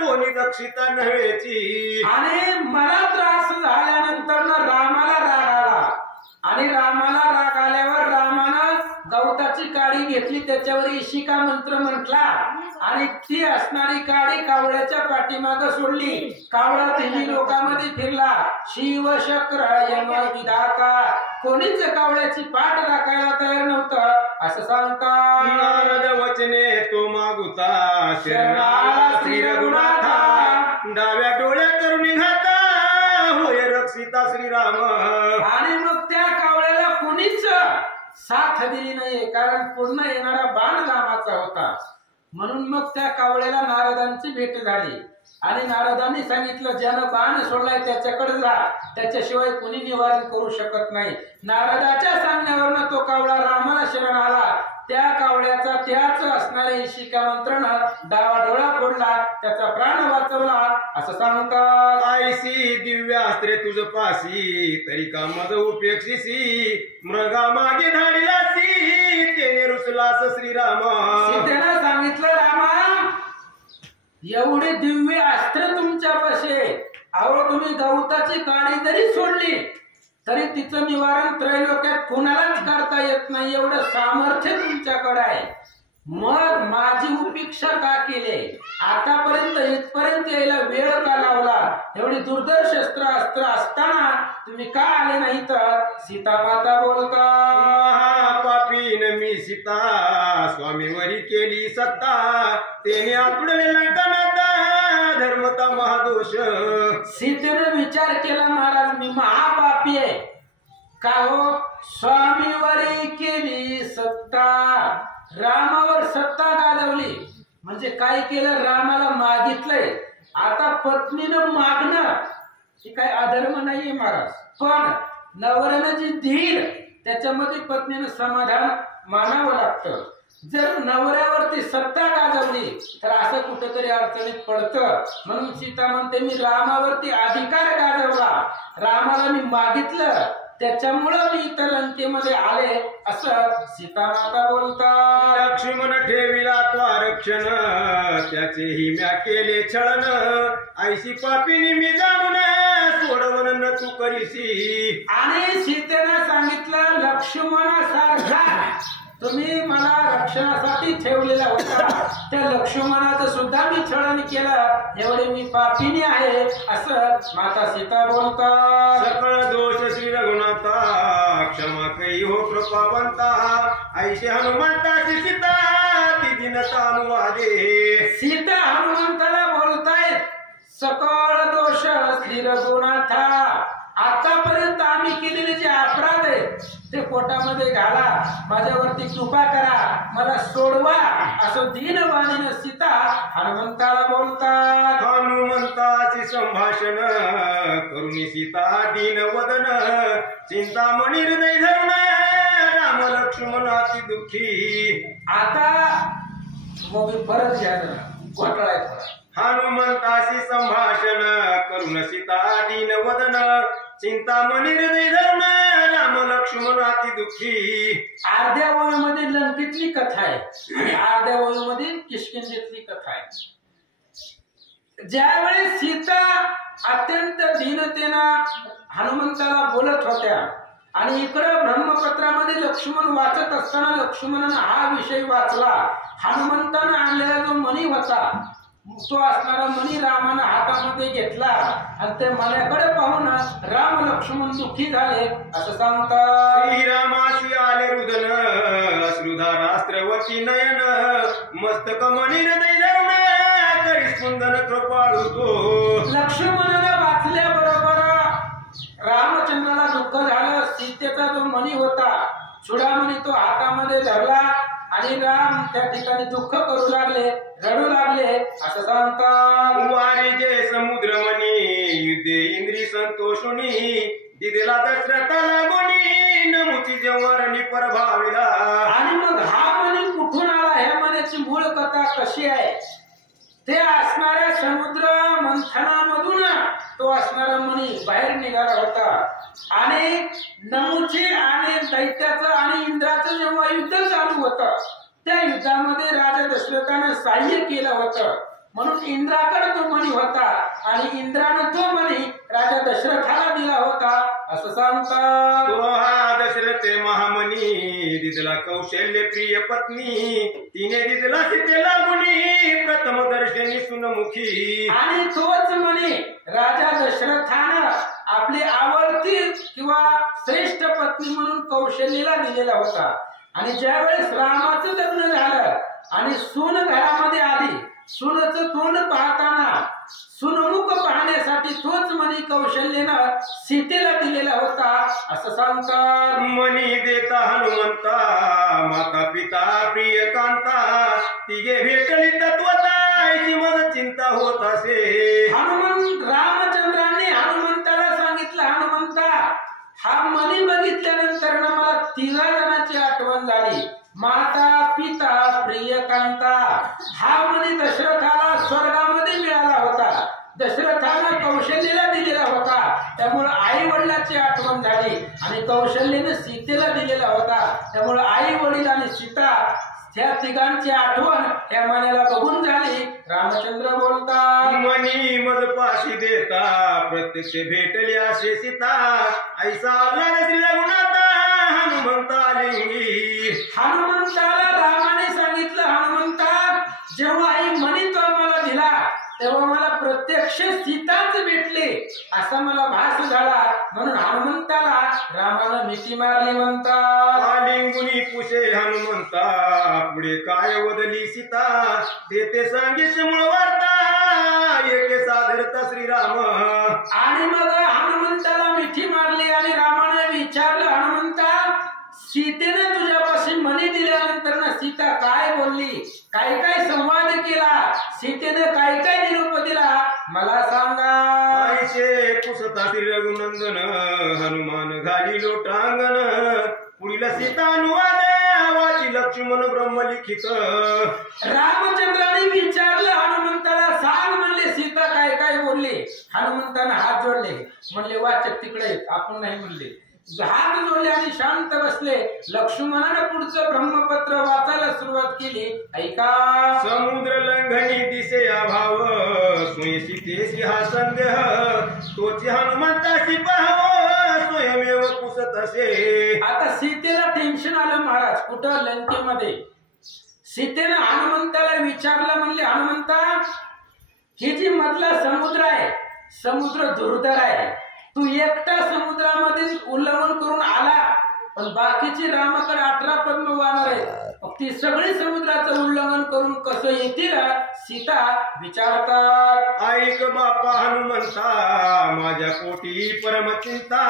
कोणी दक्षिता नव्हेची. आणि मला त्रास झाल्यानंतर रामाला राग आला आणि रामाला राग आल्यावर रामानं गवताची काडी घेतली, त्याच्यावर इशिका मंत्र म्हटला आणि ती असणारी काडी कावळ्याच्या पाठीमागे सोडली. कावळा तिन्ही लोकांमध्ये फिरला. शिव शक्र यम विधाता कोणीच कावळ्याची पाठ राखायला तयार नव्हतं असं सांगतात. नारद वचने तो मागुता शरणाला श्री रघुनाथा डाव्या डोळ्या करून घाता होय रक्षिता श्रीराम. आणि मग त्या कावळ्याला कोणीच साथ दिली नाही, कारण पूर्ण येणारा बाण रामाचा होता. म्हणून मग त्या कावळ्याला नारदांची भेट झाली आणि नारदांनी सांगितलं, ज्यानं बाण सोडलाय त्याच्याकडे जा, त्याच्याशिवाय कोणी निवारण करू शकत नाही. नारदाच्या सांगण्यावरनं तो कावळा रामाला शरण आला. त्या कावळ्याचा त्याच असणाऱ्या इशिका मंत्रानं डावा डोळा फोडला, त्याचा प्राण वाचवला असं सांगतात. आयसी दिव्यास्त्रे तुझ पासी तरी का मज उपेक्षिसी मृगा मागे धाडिलासी तेने रुसलास श्रीराम. सीतेनं सांगितलं, रामा एवढे दिव्य अस्त्र तुमच्यापाशी, अहो तुम्ही गवताची काडी जरी सोडली तरी तिचं निवारण त्रैलोक्यात कोणालाच करता येत नाही, एवढं सामर्थ्य तुमच्याकडे आहे. मग माझी उपेक्षा का केली, आतापर्यंत इथपर्यंत यायला वेळ का लावला, एवढी दुर्धर शस्त्र अस्त्र असताना तुम्ही का आले नाही. तर सीता माता बोलतात, पापीन मी सीता स्वामीवरी केली सत्ता तेने आतुडले लंकानाता धर्मता महादोष. सीतेने विचार केला, महाराज मी महापापी आहे का हो, स्वामीवरी केली सत्ता, रामावर सत्ता गाजवली म्हणजे काय केलं, रामाला मागितलंय. आता पत्नीनं मागणं हे काय अधर्म नाहीये महाराज, पण नवऱ्यानं जी धीर त्याच्यामध्ये पत्नीनं समाधान मानावं लागतं. जर नवऱ्यावरती सत्ता गाजवली तर असं कुठेतरी अडचणीत पडतं. म्हणून सीता म्हणते, मी रामावरती अधिकार गाजवला, रामाला मी मागितलं, त्याच्यामुळं मी इतर लंकेमध्ये आले असं सीता माता बोलतात. लक्ष्मण ठेविला तो रक्षण त्याचेही म्या केले छळन ऐशी पापीनी मी जाणून सोडवण न तू करीसी. आणि सीतेनं सांगितलं, लक्ष्मणासारखा तुम्ही मला रक्षणासाठी ठेवलेला होता, त्या लक्ष्मणाचं सुद्धा मी छळन केलं, एवढे मी पापिनी आहे असं माता सीता बोलतात. सकळ दोष श्री रघुनाथा क्षमा कई हो कृपावंता ऐशे हनुमंताची सीता ती दिनता अनुवादे. सीता हनुमंताला बोलतायत, सकळ दोष श्री रघुनाथा, आतापर्यंत आम्ही केलेले जे अपराध आहेत ते पोटामध्ये घाला, माझ्यावरती कृपा करा, मला सोडवा, असं दीनवाणीनं सीता हनुमंताला बोलतात. हनुमंताची संभाषण करुणी सीता दीनवदन, चिंतामणी हृदय धरुण, राम लक्ष्मण अति दुःखी. आता मग परत घ्या जरा, घोटाळा आहे थोडा. हनुमंताशी संभाषण करुण सीता दीनवदन, चिंतामणी हृदय धरुण, राम लक्ष्मण अति दुःखी. अर्ध्या वळीमध्ये लंकेतली कथा आहे आणि अर्ध्या वळीमध्ये किष्किंधेतली कथा आहे. ज्यावेळेस सीता अत्यंत दीनतेनं हनुमंताला बोलत होत्या आणि इकडं ब्रह्मपत्रामध्ये लक्ष्मण वाचत असताना लक्ष्मणानं हा विषय वाचला. हनुमंतानं आणलेला जो मणी होता तो असणारा मणी रामानं हातामध्ये घेतला आणि ते मण्याकडे पाहून राम लक्ष्मण दुःखी झाले असं सांगतात. श्रीरामाशी आले रुदन, अश्रुधारास्त्रवती नयन, मस्तक मणी हृदय धरुण, करी स्पंदन कृपाळू तो. लक्ष्मणाला वाचल्याबरोबर रामचंद्राला दुःख झालं. सीतेचा जो मणी होता चुडामणी तो हातामध्ये धरला आणि राम त्या ठिकाणी दुःख करू लागले, रडू लागले असं सांगतात. वारिजे समुद्रमणी युद्धे इंद्री संतोषुनी, दिदेला दशरथाला गुणी, नमुची जवरणी परभाविला. आणि मग हा मणी कुठून आला, ह्या मण्याची मूळ कथा कशी आहे? ते असणाऱ्या समुद्र मंथनामधून तो असणारा मणी बाहेर निघाला होता आणि नमुचे आणि दैत्याचं आणि इंद्राचं जेव्हा युद्ध चालू होतं त्या युद्धामध्ये राजा दशरथानं सहाय्य केलं होतं म्हणून इंद्राकडे तो मणी होता आणि इंद्रानं तो मणी राजा दशरथाला दिला होता असं सांगतात. तो हा दशरथे महामणी, दिदला कौशल्य प्रिय पत्नी, तिने दिदला सीतेला गुणी, प्रथम दर्शनी सुनमुखी. आणि तोच मणी राजा दशरथानं आपली आवडती किंवा श्रेष्ठ पत्नी म्हणून कौशल्यला दिलेला होता. आणि ज्यावेळेस रामाचं लग्न झालं आणि सून घरामध्ये आली, सूनचं तोंड पाहताना सुनमुख पाहण्यासाठी तोच मणी कौशल्यनं सीतेला दिलेला होता असं सांगतात. मणी देता हनुमंता, माता पिता प्रिय कांता, तिघे भेटली तत्वता, मग चिंता होत असे. रामचंद्रांनी हनुमंताला सांगितलं, हनुमंता हा मणी बघितल्यानंतर ना मला 13 जणांची आठवण झाली. माता पिता प्रिय कांता, हा मणी दशरथाला स्वर्गामध्ये मिळाला होता, दशरथानं कौशल्यला दिलेला होता, त्यामुळे आई वडिलांची आठवण झाली आणि कौशल्यने सीतेला दिलेला होता, त्यामुळे आई वडील आणि सीता त्या तिघांची आठवण त्या मण्याला बघून झाली. रामचंद्र बोलतात. मणी मज पाशी देता, प्रत्यक्ष भेटली असे सीता, ऐसा आला श्री रघुनाथा, हनुमंता लिंगी. हनुमंताला रामाने सांगितलं, हनुमंता जेव्हा आई मणी तो मला दिला तेव्हा मला प्रत्यक्ष सीताच भेटले असा मला भास झाला, म्हणून हनुमंताला रामानं मिठी मारली म्हणतात. लिंगुनी पुषे हनुमंता, पुढे काय वदली सीता, ते सांगित मूळ वार्ता, एके सादरता श्रीराम. आणि मग हनुमंताला मिठी मारली आणि रामाने विचारलं, हनुमंता सीतेने तुझ्यापाशी मणी दिल्यानंतर ना सीता काय बोलली, काय काय संवाद केला, सीतेने काय काय निरोप दिला मला सांगा. आईचे पुसता श्री रघुनंदन, हनुमान घाली लोटांगण, पुढील सीता अनुवाद, वाची लक्ष्मण ब्रह्मलिखित. रामचंद्राने विचारलं हनुमंताला, सांग म्हणले सीता काय काय बोलली. हनुमंताने हात जोडले, म्हणले वाचक तिकडे, आपण नाही म्हणले. हात जोडले आणि शांत बसले. लक्ष्मणाने पुढचं ब्रह्मपत्र वाचायला सुरुवात केली. ऐका. समुद्र लंघनी दिसे अभाव, सोयी सीतेशी हा संदेह, तोची हनुमंताशी पाहाव, स्वयमेव पुसत असे. आता सीतेला टेन्शन आलं महाराज. कुठं? लंकेमध्ये. सीतेनं हनुमंताला विचारलं, म्हणले हनुमंता ही जी मधला समुद्र आहे, समुद्र दुर्धर आहे, तू एकटा समुद्रामध्ये उल्लंघन करून आला, पण बाकीची रामाकडे 18 पद्म वानर आहेत, ती सगळी समुद्राचं उल्लंघन करून कसं येतील सीता विचारतात. ऐक बापा हनुमंता, माझ्या पोटी परम चिंता,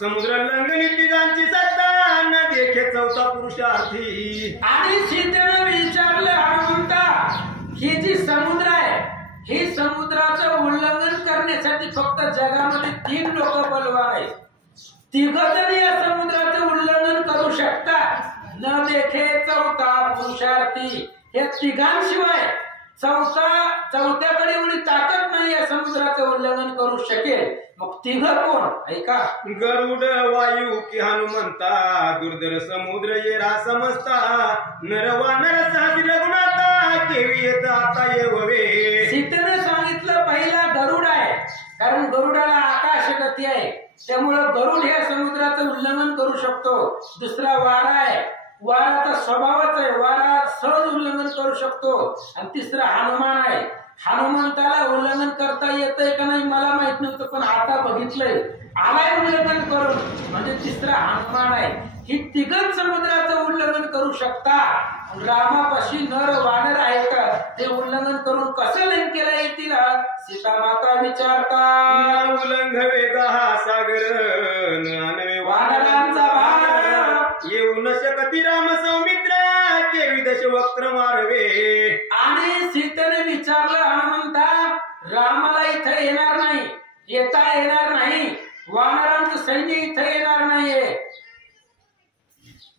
समुद्र लंघनी तिघांची सत्ता, नव्हता पुरुषार्थी. आणि सीतेनं विचारलं हनुमंता, ही जी समुद्र आहे, हे समुद्राचं उल्लंघन करण्यासाठी फक्त जगामध्ये 3 लोक बलवान आहेत. 3 जण या समुद्राचं उल्लंघन करू शकतात. न देखे चौथा पुरुषार्थी. हे 3घांशिवाय चौथ्याकडे एवढी ताकद नाही या समुद्राचं उल्लंघन करू शकेल. मग 3 कोण? ऐका. गरुड वायू की हनुमंता, दुर्धर समुद्र येरा समजता, नरवा नर साधी रघुनाथा, केवी येत आता येववे. सीतेने सांगितलं पहिला गरुड आहे, कारण गरुडाला आकाश गती आहे, त्यामुळं गरुड ह्या समुद्राचं उल्लंघन करू शकतो. दुसरा वारा आहे, वाराचा स्वभावच आहे, वारा सहज उल्लंघन करू शकतो. आणि तिसरा हनुमान आहे. हनुमंताला उल्लंघन करता येतंय का नाही मला माहित नव्हतं, पण आता बघितलंय आलाय उल्लंघन करून, म्हणजे तिसरा हनुमान आहे. ही 3 समुद्राचं उल्लंघन करू शकता. रामापाशी नर वानर आहेत, ते उल्लंघन करून कसं लंकेला येतील? सीता माता विचारता. उल्लंघवे हा सागर, नानवे वानरांचा भार, येऊ न शकती राम सौमित्र, केवी दशवक्त्र मारवे. आणि सीतेने विचारलं हनुमंता, रामाला इथं येणार नाही, येता येणार नाही, वानरांचं सैन्य इथं येणार नाहीये,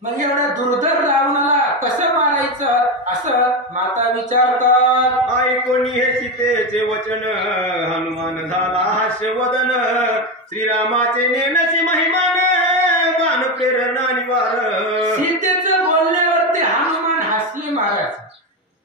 मग एवढ्या दुर्धर रावणाला कसं मारायचं असं माता विचारतात. ऐकोनी हे सीतेचे वचन, हनुमान झाला हास्यवदन, श्रीरामाचे नेनसी महिमान, बाण प्रेरणा निवार. सीतेचं बोलण्यावरती हनुमान हसले महाराज.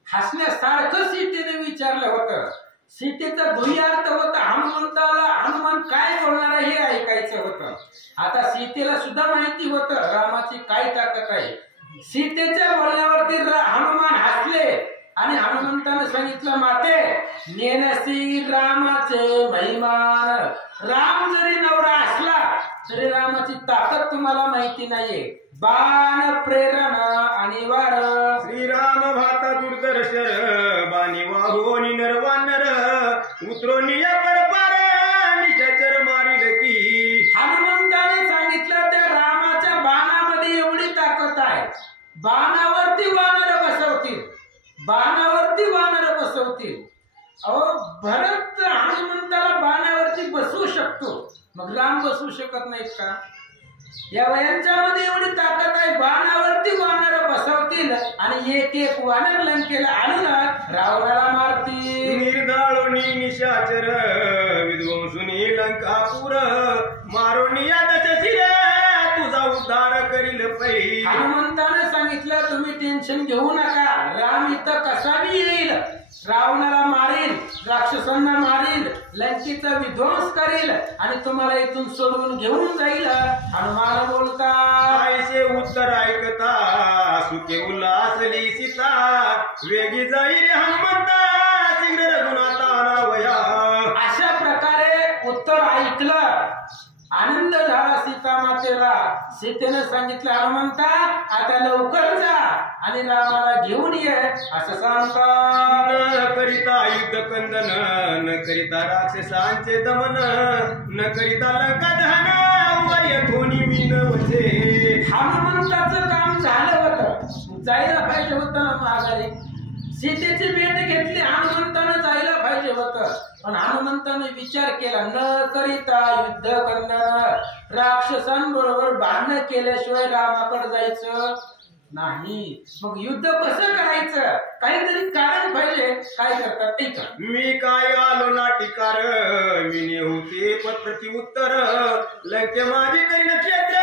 हसण्यासारखं सीतेने विचारलं होतं. सीतेचा ध्येयार्थ होता हनुमंताला हनुमान काय बोलणार हे ऐकायचं होतं. आता सीतेला सुद्धा माहिती होतं रामाची काय ताकद आहे. सीतेच्या बोलण्यावरती हनुमान हसले आणि हनुमंताने सांगितलं, माते नेनसी रामाचे महिमान. राम जरी नवरा असला तरी रामाची ताकद तुम्हाला माहिती नाहीये. बाण प्रेरणा आणि वार. श्रीराम भाता दुर्दर्शर, बाणी वाहोनी नरवानर, उतरोनी या परपार, निशाचर मारिल की. हनुमंताने सांगितलं त्या रामाच्या बाणामध्ये एवढी ताकद आहे, बाणावरती वानर बसवतील, बाणावरती वानर बसवतील. अहो भरत हनुमंताला बाणावरती बसवू शकतो, मग राम बसवू शकत नाहीत का? या वयांच्यामध्ये एवढी ताकद आहे, बाणावरती वानर बसवतील आणि एक वानर लंकेला आणून रावणाला मारतील. निर्दाळोनी निशाचर, विध्वंसुनी लंकापूर, मारोनी या दशशिर, तुझा उद्धार करील पै. हनुमंताने सांगितलं तुम्ही टेन्शन घेऊ नका, राम इथं कसाही येईल, रावणाला मारील, राक्षसांना मारील, लंकेचा विध्वंस करेल आणि तुम्हाला इथून सोडून घेऊन जाईल. हनुमान बोलता. आईचे उत्तर ऐकता, सुखे उल्हासली सीता, वेगी जाईल हनुमंता, शीघ्र रघुनाथा नावया. अशा प्रकारे उत्तर ऐकलं, आनंद झाला सीता मातेला. सीतेने सांगितलं हनुमंता आता लवकर जा आणि रामाला घेऊन ये असं सांगता. न करिता युद्ध कंदन, न करिता राक्षसांचे दमन, न करिता लंका दहन, वैयथोनी मी नवचे. हनुमंताचं काम झालं होतं, जायला पाहिजे होतं ना माघारी. सीतेची भेट घेतली, हनुमंतानं जायला पाहिजे होतं, पण हनुमंताने विचार केला न करिता युद्ध कंदन, राक्षसांबरोबर भांडण केल्याशिवाय रामाकडे जायचं नाही. मग युद्ध कसं करायचं, काहीतरी कारण पाहिजे. काय करतात ते कर. मी काय आलो नाटिकार, मी नेहुते पत्रची उत्तर, लंके माझी काही नक्षत्र,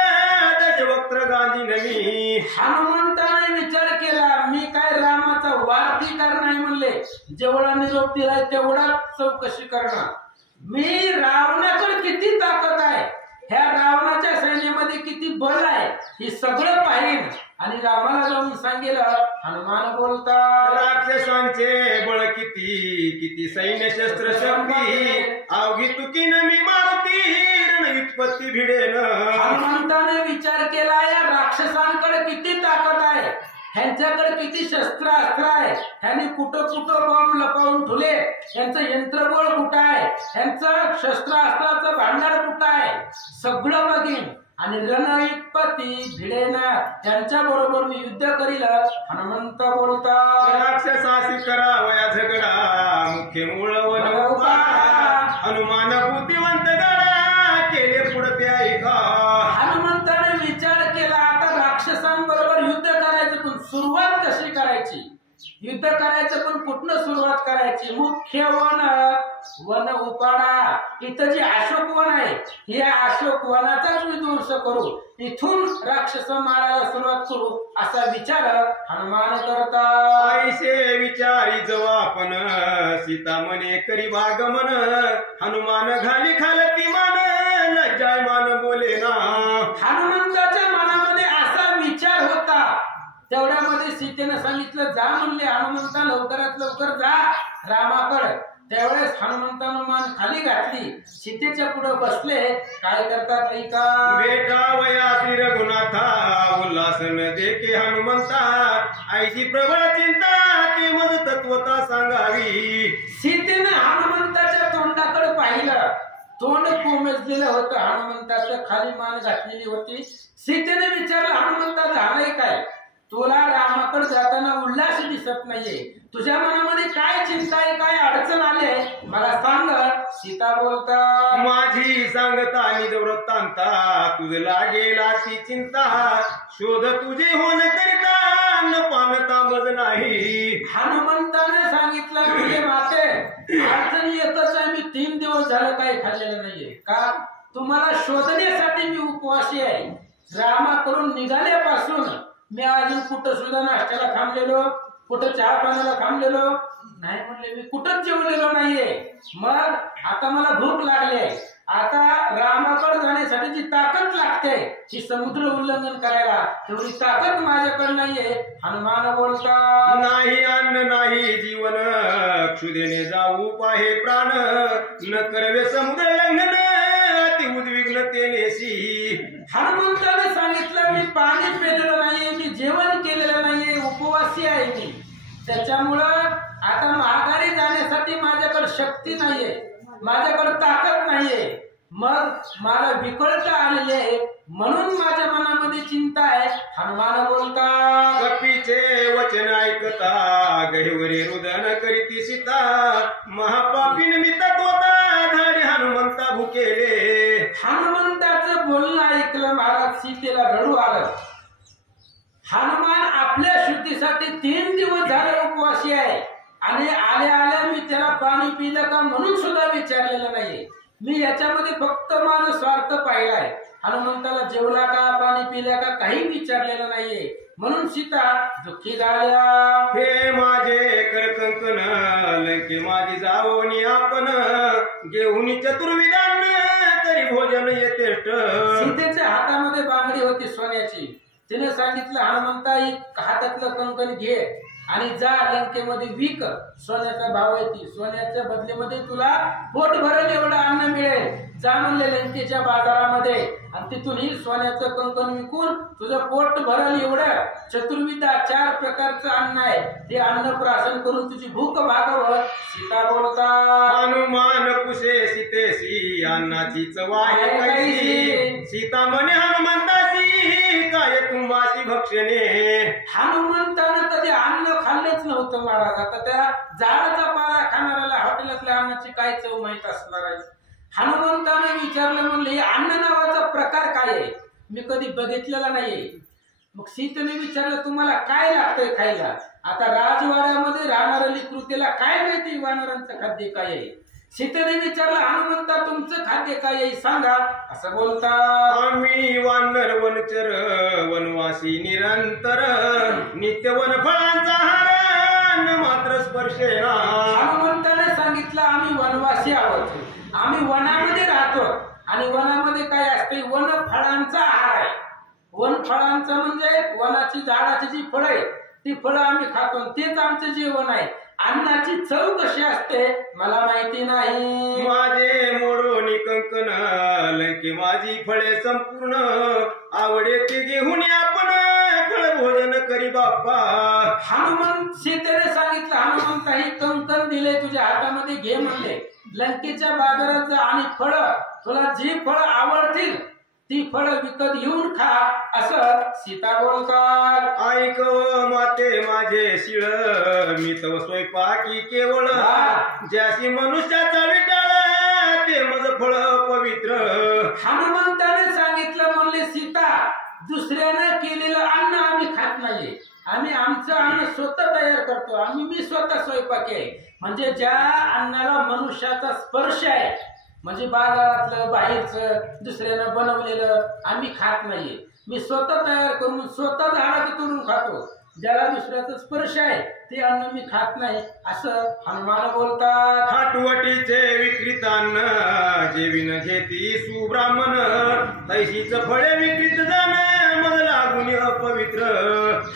दशवक्त्र गांधी नवी. हनुमंताने विचार केला मी काय रामाचा वार्तिकार नाही म्हणले, जेवढा निरोप दिलाय तेवढा चौकशी करणार. मी रावणाकडे किती ताकद आहे, ह्या रावणाच्या सैन्यामध्ये किती बल आहे हे सगळं पाहिन आणि रामाला जाऊन सांगेल. हनुमान बोलता. राक्षसांचे बळ किती, किती सैन्य शस्त्र शक्ती, अवघी तुकी न मी मारुती, रण उत्पत्ती भिडेन. हनुमंताने विचार केला या राक्षसांकडे किती ताकद आहे, ह्यांच्याकडे किती शस्त्रास्त्र आहे, ह्यांनी कुठं कुठं बॉम्ब लपवून ठेवले, यांचं यंत्रबळ कुठं आहे, यांचं शस्त्रास्त्राचं भांडार कुठं आहे, सगळं बघीन आणि रणविपती भिडेना त्यांच्या बरोबर मी युद्ध करील हनुमंत बोलता. राक्षसाशी करावया झगडा मुख्य मूळ वन हनुमान बुद्धिवंत गडा केले पुढते ऐका. हनुमंताने विचार केला आता राक्षसांबरोबर युद्ध करायचं पण सुरुवात कशी करायची, युद्ध करायचं पण कुठनं सुरुवात करायची. मुख्य वन उपाडा इथं जे अशोक वन आहे या अशोक वनाचाच विध्वंस करू, इथून राक्षस मारायला सुरुवात करू असा विचार हनुमान करता. ऐसे विचारी जवापन सीता मने करी भागमन हनुमान घाली खालती मान लज्जायमान बोले ना. हनुमंताच्या मनामध्ये असा विचार होता. तेवढ्यामध्ये सीतेनं सांगितलं जा म्हणले हनुमंता लवकरात लवकर जा रामाकडे. त्यावेळेस हनुमंतानं मान खाली घातली, सीतेच्या पुढे बसले. काय करतात ऐका. भेटावया श्री रघुनाथा उल्हासन देखे हनुमंता ऐशी प्रबळ चिंता ते मज तत्वता सांगावी. सीतेनं हनुमंताच्या तोंडाकडे पाहिलं, तोंड कोमेजलेलं होतं हनुमंताचं, खाली मान घातलेली होती. सीतेने विचारलं हनुमंता झालंय काय, तुला रामाकडे जाताना उल्हास दिसत नाहीये, तुझ्या मनामध्ये काय चिंता आहे, काय अडचण आले मला सांग. सीता बोलता माझी सांगता निज वृत्तांता तुझ लागेला ती चिंता शोध तुझे होण करिता न पानता मज नाही. हनुमंताने सांगितलं म्हणजे माते अडचणी एकच आहे, मी 3 दिवस झालं काही खाल्लेलं नाहीये. का तुम्हाला शोधण्यासाठी मी उपवासी आहे. रामाकडून निघाल्यापासून मी अजून कुठं सुद्धा नाश्त्याला थांबलेलो, कुठं चहा पाण्याला थांबलेलो नाही, म्हणले मी कुठंच जेवलेलो नाहीये. मग आता मला भूक लागली, आता रामाकडे जाण्यासाठी जी ताकद लागते ही समुद्र उल्लंघन करायला तेवढी ताकद माझ्याकडे नाहीये. हनुमान बोलता नाही अन्न नाही जीवन क्षुदेने जाऊ पाहे प्राण न करवे समुद्र लंघन अति उद्विग्नतेनेसी. हनुमंताने सांगितलं मी पाणी पिलेलं नाहीये, मी जेवण केलेलं नाहीये, उपवासी आहे मी. त्याच्यामुळं आता माघारी जाण्यासाठी माझ्याकडे शक्ती नाहीये, माझ्याकडे ताकद नाहीये. मग मला विकळता आलेली आहे म्हणून माझ्या मनामध्ये चिंता आहे. हनुमान बोलता कपीचे वचन ऐकता गडीवरी रुदन करीती सीता महापापी निमित्त होता धाडी हनुमंता भुकेले. हनुमंताचं बोलणं ऐकलं महाराज सीतेला रडू आलं. हनुमान आपल्या शुद्धीसाठी 3 दिवस झाले उपवासी आहे आणि आल्या आल्या मी त्याला पाणी पिलं का म्हणून सुद्धा विचारलेलं नाहीये. मी याच्यामध्ये फक्त माझा स्वार्थ पाहिलाय. हनुमंताला जेवला का पाणी पिल्या का काही विचारलेलं नाहीये. म्हणून सीता दुःखी झाल्या. हे माझे करकंकन लंके माझी जावणी आपण घेऊन चतुर्विधान तरी भोजन येते. सीतेच्या हातामध्ये बांगडी होती सोन्याची. तिने सांगितलं हनुमंता हातातलं कंकण घे आणि जा लंकेमध्ये विक, सोन्याचा भाव आहे ती, सोन्याच्या बदलीमध्ये तुला पोट भरेल एवढं अन्न मिळेल. जा म्हणले लंकेच्या बाजारामध्ये आणि तिथून ही सोन्याचं कंकण विकून तुझं पोट भरेल एवढं चतुर्विधा 4 प्रकारचं अन्न आहे ते अन्न प्राशन करून तुझी भूक भागव. सीता बोलता हनुमान कुशे सीतेसी अन्नाची चव आहे कैसी सीता म्हणे हनुमंतासी काय तुम्हाशी भक्षणे. हनुमंतानं कधी अन्न खाल्लेच नव्हतं महाराज. आता त्या झाडाचा पाला खाणाऱ्याला हॉटेलातल्या अन्नाची काय चव माहित असणार आहे. हनुमंताने विचारलं म्हणले अन्न नावाचा प्रकार काय आहे, मी कधी बघितलेला नाहीये. मग सीतेने विचारलं तुम्हाला काय लागतंय खायला. आता राजवाड्यामध्ये राहणाऱ्या लेकरूला काय माहिती वानरांचं खाद्य काय आहे. सीतेने विचारलं हनुमंता तुमचं खाद्य काय आहे सांगा. असं बोलता आम्ही वानर वनचर वनवासी निरंतर नित्य वनफळांचा हार मात्र स्पर्शेना. हनुमंताने सांगितलं आम्ही वनवासी आहोत, आम्ही वनामध्ये राहतो आणि वनामध्ये काय असते वन फळांचा आहार आहे. वन फळांचं म्हणजे वनाची झाडाची जी फळं आहे ती फळं आम्ही खातो, तेच आमचं जीवन आहे. अन्नाची चव कशी असते मला माहिती नाही. माझे मोडोनी कंकण लंके माझी फळे संपूर्ण आवडे ते घेऊन आपण फळ भोजन करी बाप्पा. हनुमंत सीतेने सांगितलं हनुमंता ही कंकण दिले तुझ्या हातामध्ये घे म्हणले. लंकेच्या बाजारात जा आणि फळ तुला जी फळ आवडतील ती फळं विकत घेऊन खा असं सीता बोलतात. ऐक माते माझे शिळ मी तव स्वयंपाकी केवळ ज्याशी मनुष्याचा विटाळ ते मज फळ पवित्र. हनुमंताने सांगितलं म्हणले सीता दुसऱ्यानं केलेलं अन्न आम्ही खात नाही, आम्ही आमचं अन्न स्वतः तयार करतो, मी स्वतः स्वयंपाकी आहे. म्हणजे ज्या अन्नाला मनुष्याचा स्पर्श आहे म्हणजे बाजारातलं बाहेरचं दुसऱ्यानं बनवलेलं आम्ही खात नाहीये, मी स्वतः तयार करून स्वतः झाडाचं तोडून खातो. ज्याला दुसऱ्याचा स्पर्श आहे ते अन्न मी खात नाही असं हनुमान बोलतात. खाटवटीचे विक्रीतान्न जेविन घेती सुब्राह्मण तैशीच फळे विक्रीत जाण मग लागून अपवित्र.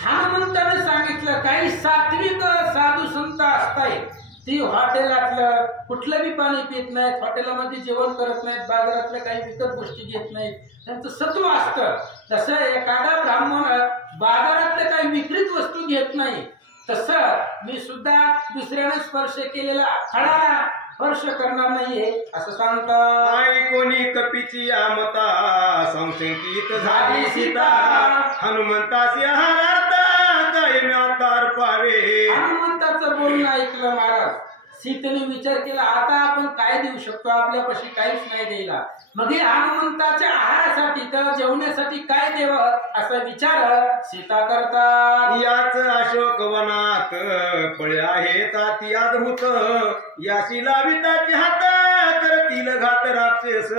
हनुमंताने सांगितलं काही सात्विक साधू संत असताय ती हॉटेलातलं कुठलं बी पाणी पित नाहीत, हॉटेलामध्ये जेवण करत नाहीत, बाजारातल्या काही विकत गोष्टी घेत नाहीत, त्यांचं सत्व असतं. तसं एखादा ब्राह्मण बाजारातल्या काही विक्रीत वस्तू घेत नाही तसं मी सुद्धा दुसऱ्याने स्पर्श केलेला फळाला स्पर्श करणार नाहीये असं सांगतात. आई कोणी कपीची आमता संशंकित झाली सीता हनुमंतासी आहारार्थ काय म्यातार पावे. हनुमंताचं बोलणं ऐकलं महाराज. सीतेने विचार केला आता आपण काय देऊ शकतो, आपल्यापाशी काहीच नाही द्यायला. मग हे हनुमंताच्या आहारासाठी त्याला जेवण्यासाठी काय द्यावं असा विचार सीता करतात. याच अशोक वनात फळे आहेत अति अद्भुत याशी लाविताची हात करतील घात राक्षस.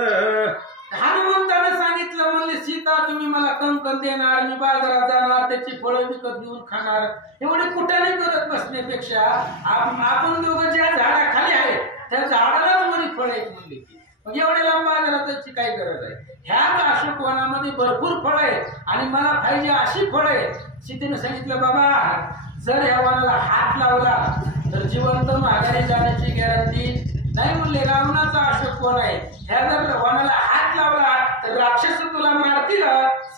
हनुमंताने सांगितलं म्हणले सीता तुम्ही मला कंकण देणार, मी बाजारात जाणार, त्याची फळं विकत घेऊन खाणार, एवढे कुठे करत बसण्यापेक्षा आपण दोघं ज्या झाडाखाली आहेत त्या झाडालाच वरी फळं आहेत म्हणले की मग एवढ्या लांब बाजारात त्याची काय गरज आहे. ह्याच अशोक वनामध्ये भरपूर फळं आहेत आणि मला पाहिजे अशी फळं आहेत. सीतेने सांगितलं बाबा जर ह्या वनाला हात लावला तर जिवंत माघारी जाण्याची गॅरंटी नाही म्हणले. रावणाचा अशोक वन आहे, ह्या जर वनाला हात लावला तर राक्षस तुला मारतील.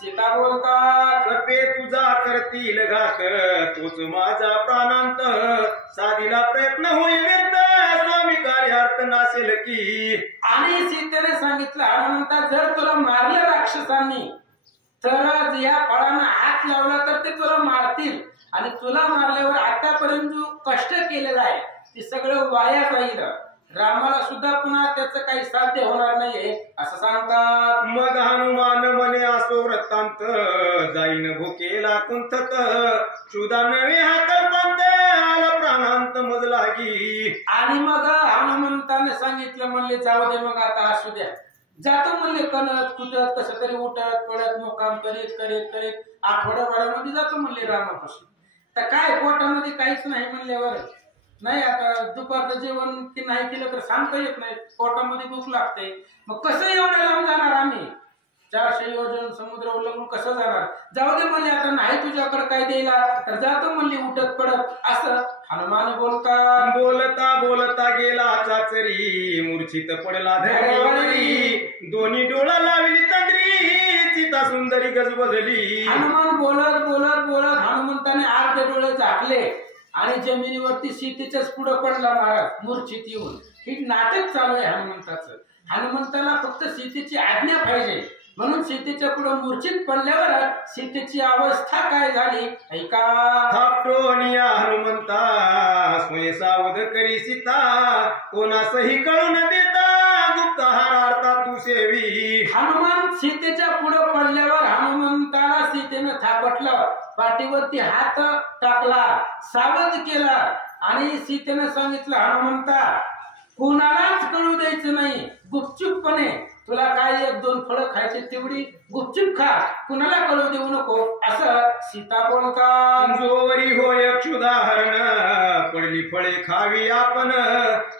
सीता बोलतात कपे तुझा करतील घात तोच माझा प्राणांत साधीला प्रयत्न होईल व्यर्थ स्वामी कार्यार्थ नासेल की. आणि सीतेने सांगितलं हनुमंता जर तुला मारलं राक्षसांनी तर या फळांना हात लावला तर ते तुला मारतील आणि तुला मारल्यावर आतापर्यंत जो कष्ट केलेला आहे ते सगळं वाया जाईल. रामाला सुद्धा पुन्हा त्याचं काही साध्य होणार नाहीये असं सांगतात. मग हनुमान म्हणे असो वृत्तांत जाईन भुकेला कुंठत शुदा नवे हाकल्पांत आला प्राणांत मज लागी. आणि मग हनुमंताने सांगितलं म्हणले जाऊ दे मग आता असू द्या, जातो म्हणले कणत कुटत कसं तरी उठत पडत मुक्काम करीत करीत करीत आठवड्याभरामध्ये जातो म्हणले रामापासून. तर काय पोटामध्ये काहीच नाही म्हणल्यावर नाही आता दुपारचं जेवण की नाही केलं तर सांगता येत नाही, पोटामध्ये भूक लागते. मग कसं एवढ्या लांब जाणार आम्ही, 400 योजन समुद्र ओलांडून कसं जाणार. जाऊ दे म्हणले आता नाही तुझ्याकडे काय द्यायला तर जातो म्हणले उठत पडत असं हनुमान बोलतात. बोलता बोलता गेला चाचरी मूर्छित पडला धरणी दोन्ही डोळा लावली चंद्री सीता सुंदरी गजबजली. हनुमान बोलत बोलत बोलत हनुमंताने अर्धे डोळे झाकले आणि जमिनीवरती सीतेच्याच पुढे पडला महाराज मूर्छित येऊन. ही नाटक चालू आहे हनुमंताचं. हनुमंताला फक्त सीतेची आज्ञा पाहिजे म्हणून सीतेच्या पुढे मूर्छित पडल्यावर सीतेची अवस्था काय झाली ऐका. थापटोनिया हनुमंता स्वय सावध करी सीता कोणासही कळून देता गुप्त हारार्था तू सेवी. हनुमान सीतेच्या पुढे पडल्यावर हनुमंताला सीतेनं थापटलं, पाठीवरती हात टाकला, सावध केला आणि सीतेनं सांगितलं हनुमंता कोणालाच कळू द्यायचं नाही, गुपचूपपणे तुला काय 1-2 फळं खायचे तेवढी गुपचूप खा, कुणाला कळू देऊ नको असं सीता बोलतात. जोवरी होय क्षुधाहरण पडली फळे खावी आपण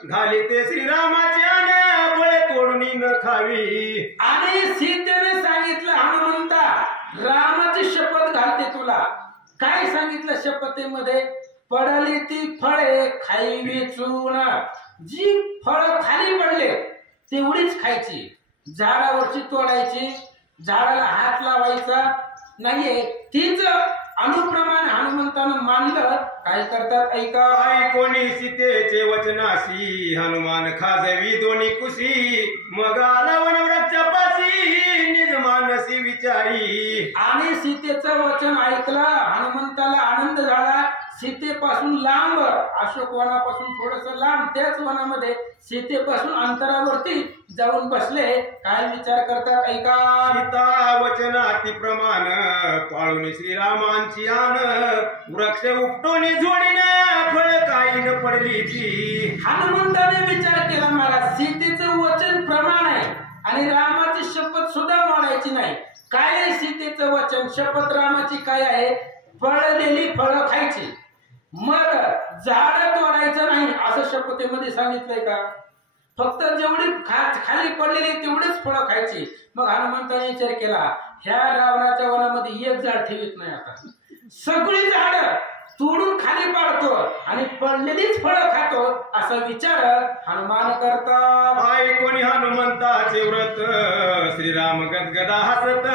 घाली ते श्रीरामाचे अन फळे तोडून न खावी. आणि सीतेने सांगितलं हनुमंता रामाची शपथ घालते तुला. काय सांगितलं शपथेमध्ये, पडली ती फळे खाई वेचून, जी फळं खाली पडले तेवढीच खायची, झाडावरची तोडायची, झाडाला हात लावायचा नाहीये. तीच अनुप्रमाण हनुमंतानं मानलं. काय काय करतात ऐका. ऐकोनी सीतेचे वचनासी हनुमान खाजवी दोन्ही कुशी मग आला वनवृक्षापाशी निज मानसी विचारी. आणि सीतेचं वचन ऐकलं, हनुमंताला आनंद झाला. सीतेपासून लांब, अशोक वनापासून थोडस लांब त्याच वनामध्ये सीतेपासून अंतरावरती जाऊन बसले. काय विचार करतात ऐका. सीता वचनातीप्रमाण पाळून श्रीरामांची आन वृक्ष उपटून जोडीन फळ काही न पडलीची. हनुमंताने विचार केला, मला सीतेचं वचन प्रमाण आहे आणि रामाची शपथ सुद्धा मोडायची नाही. काय आहे सीतेचं वचन, शपथ रामाची काय आहे, पडलेली फळं खायची, मग झाड तोडायचं नाही असं शपथेमध्ये सांगितलंय का. फक्त जेवढी खाली पडलेली तेवढीच फळं खायची. मग हनुमंताने विचार केला, ह्या रावणाच्या वनामध्ये एक झाड ठेवीत नाही, आता सगळी झाड तोडून खाली पाडतो आणि पडलेलीच फळं खातो असा विचार हनुमान करतात. ऐकोनी हनुमंताचे व्रत श्रीराम गदगदा हसत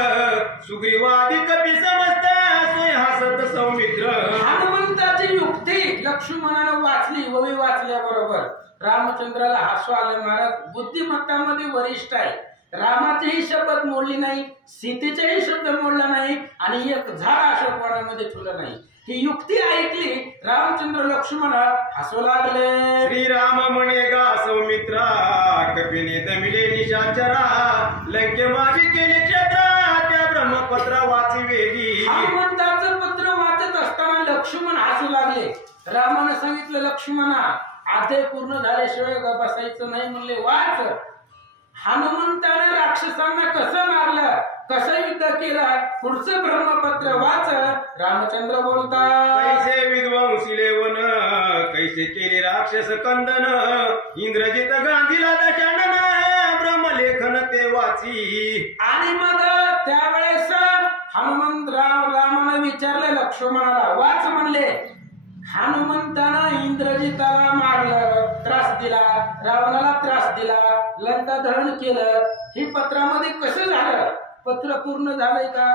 सुग्रीवादी कपी समजत सोय हसत सौमित्र. हनुमंताची युक्ती लक्ष्मणानं वाचली, वही वाचल्याबरोबर रामचंद्राला हसू आलं. महाराज बुद्धिमत्तामध्ये वरिष्ठ आहे. रामाचीही शपथ मोडली नाही, सीतेचाही शब्द मोडला नाही आणि एक झाड अशोकवनामध्ये ठेवलं नाही. ही युक्ती ऐकली, रामचंद्र लक्ष्मण हसू लागले. श्रीराम म्हणे गा सौमित्रा कपिने दमिले निशाचरा लंके मागे केले क्षेत्रा त्या ब्रह्मपत्र वाची वेगी. हनुमंताचं पत्र वाचत असताना लक्ष्मण हसू लागले. रामानं सांगितलं, लक्ष्मणा अध्याय पूर्ण झाल्याशिवाय बसायचं नाही म्हणले, वाच. हनुमंतानं राक्षसांना कसं मारलं, कसं युद्ध केलं, पुढचं ब्रह्मपत्र वाच. रामचंद्र बोलतात, कैसे विध्वंसिले वन कैसे केले राक्षस कंदन इंद्रजित गांधीला दशानन ब्रह्मलेखन ते वाची. आणि मग त्यावेळेस रामानं विचारलं लक्ष्मणाला, वाच म्हणले. हनुमंतानं इंद्रजिताला मारलं, त्रास दिला, रावणाला त्रास दिला, लंका दहन केलं. हे पत्रामध्ये कसं झालं, पत्र पूर्ण झालंय का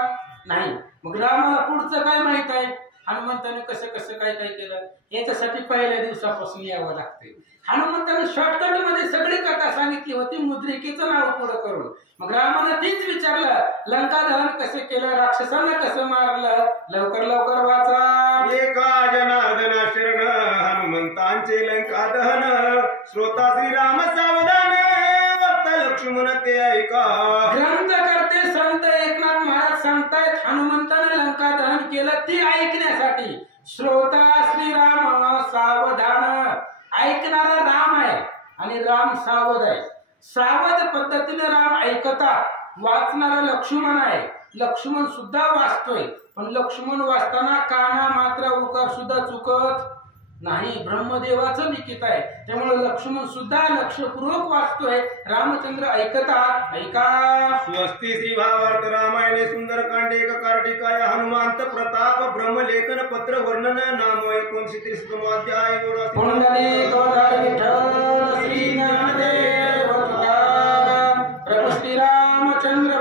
नाही. मग रामाला पुढचं काय माहित आहे, हनुमंताने कसं कसं काय काय केलं, याच्यासाठी पहिल्या दिवसापासून यावं लागते. हनुमंताने शॉर्टकट मध्ये सगळी कथा सांगितली होती, मुद्रिकेचं नाव पुढं करून. मग रामानं तीच विचारलं, लंका दहन कसं केलं, राक्षसांना कसं मारलं, लवकर लवकर वाचा. एका जनार्दना शरण हनुमंतांचे लंका दहन श्रोता श्रीराम सावधान वक्ता लक्ष्मण ते ऐका. ग्रंथ करते संत एकनाथ महाराज सांगतायत, हनुमंताने लंका दहन केलं ती ऐकण्यासाठी. श्रोता श्रीराम सावधान, ऐकणारा राम आहे आणि राम सावध आहे. सावध पद्धतीने राम ऐकतात. वाचणारा लक्ष्मण आहे, लक्ष्मण सुद्धा वाचतोय, पण लक्ष्मण वाचताना काना मात्रा उकार सुद्धा चुकत नाही. ब्रह्मदेवाचं लिखित आहे, त्यामुळे लक्ष्मण सुद्धा लक्षपूर्वक वाचतोय, रामचंद्र ऐकतात. ऐका. स्वस्ती श्री भावार्थ रामायणे सुंदरकांडे एक कार्टिकाय हनुमंत प्रताप ब्रह्मलेखन पत्र वर्णन नाम 29 अध्याय. पुंडलिक वरद विठ्ठल श्री ज्ञानदेव तुकाराम प्रभु श्री रामचंद्र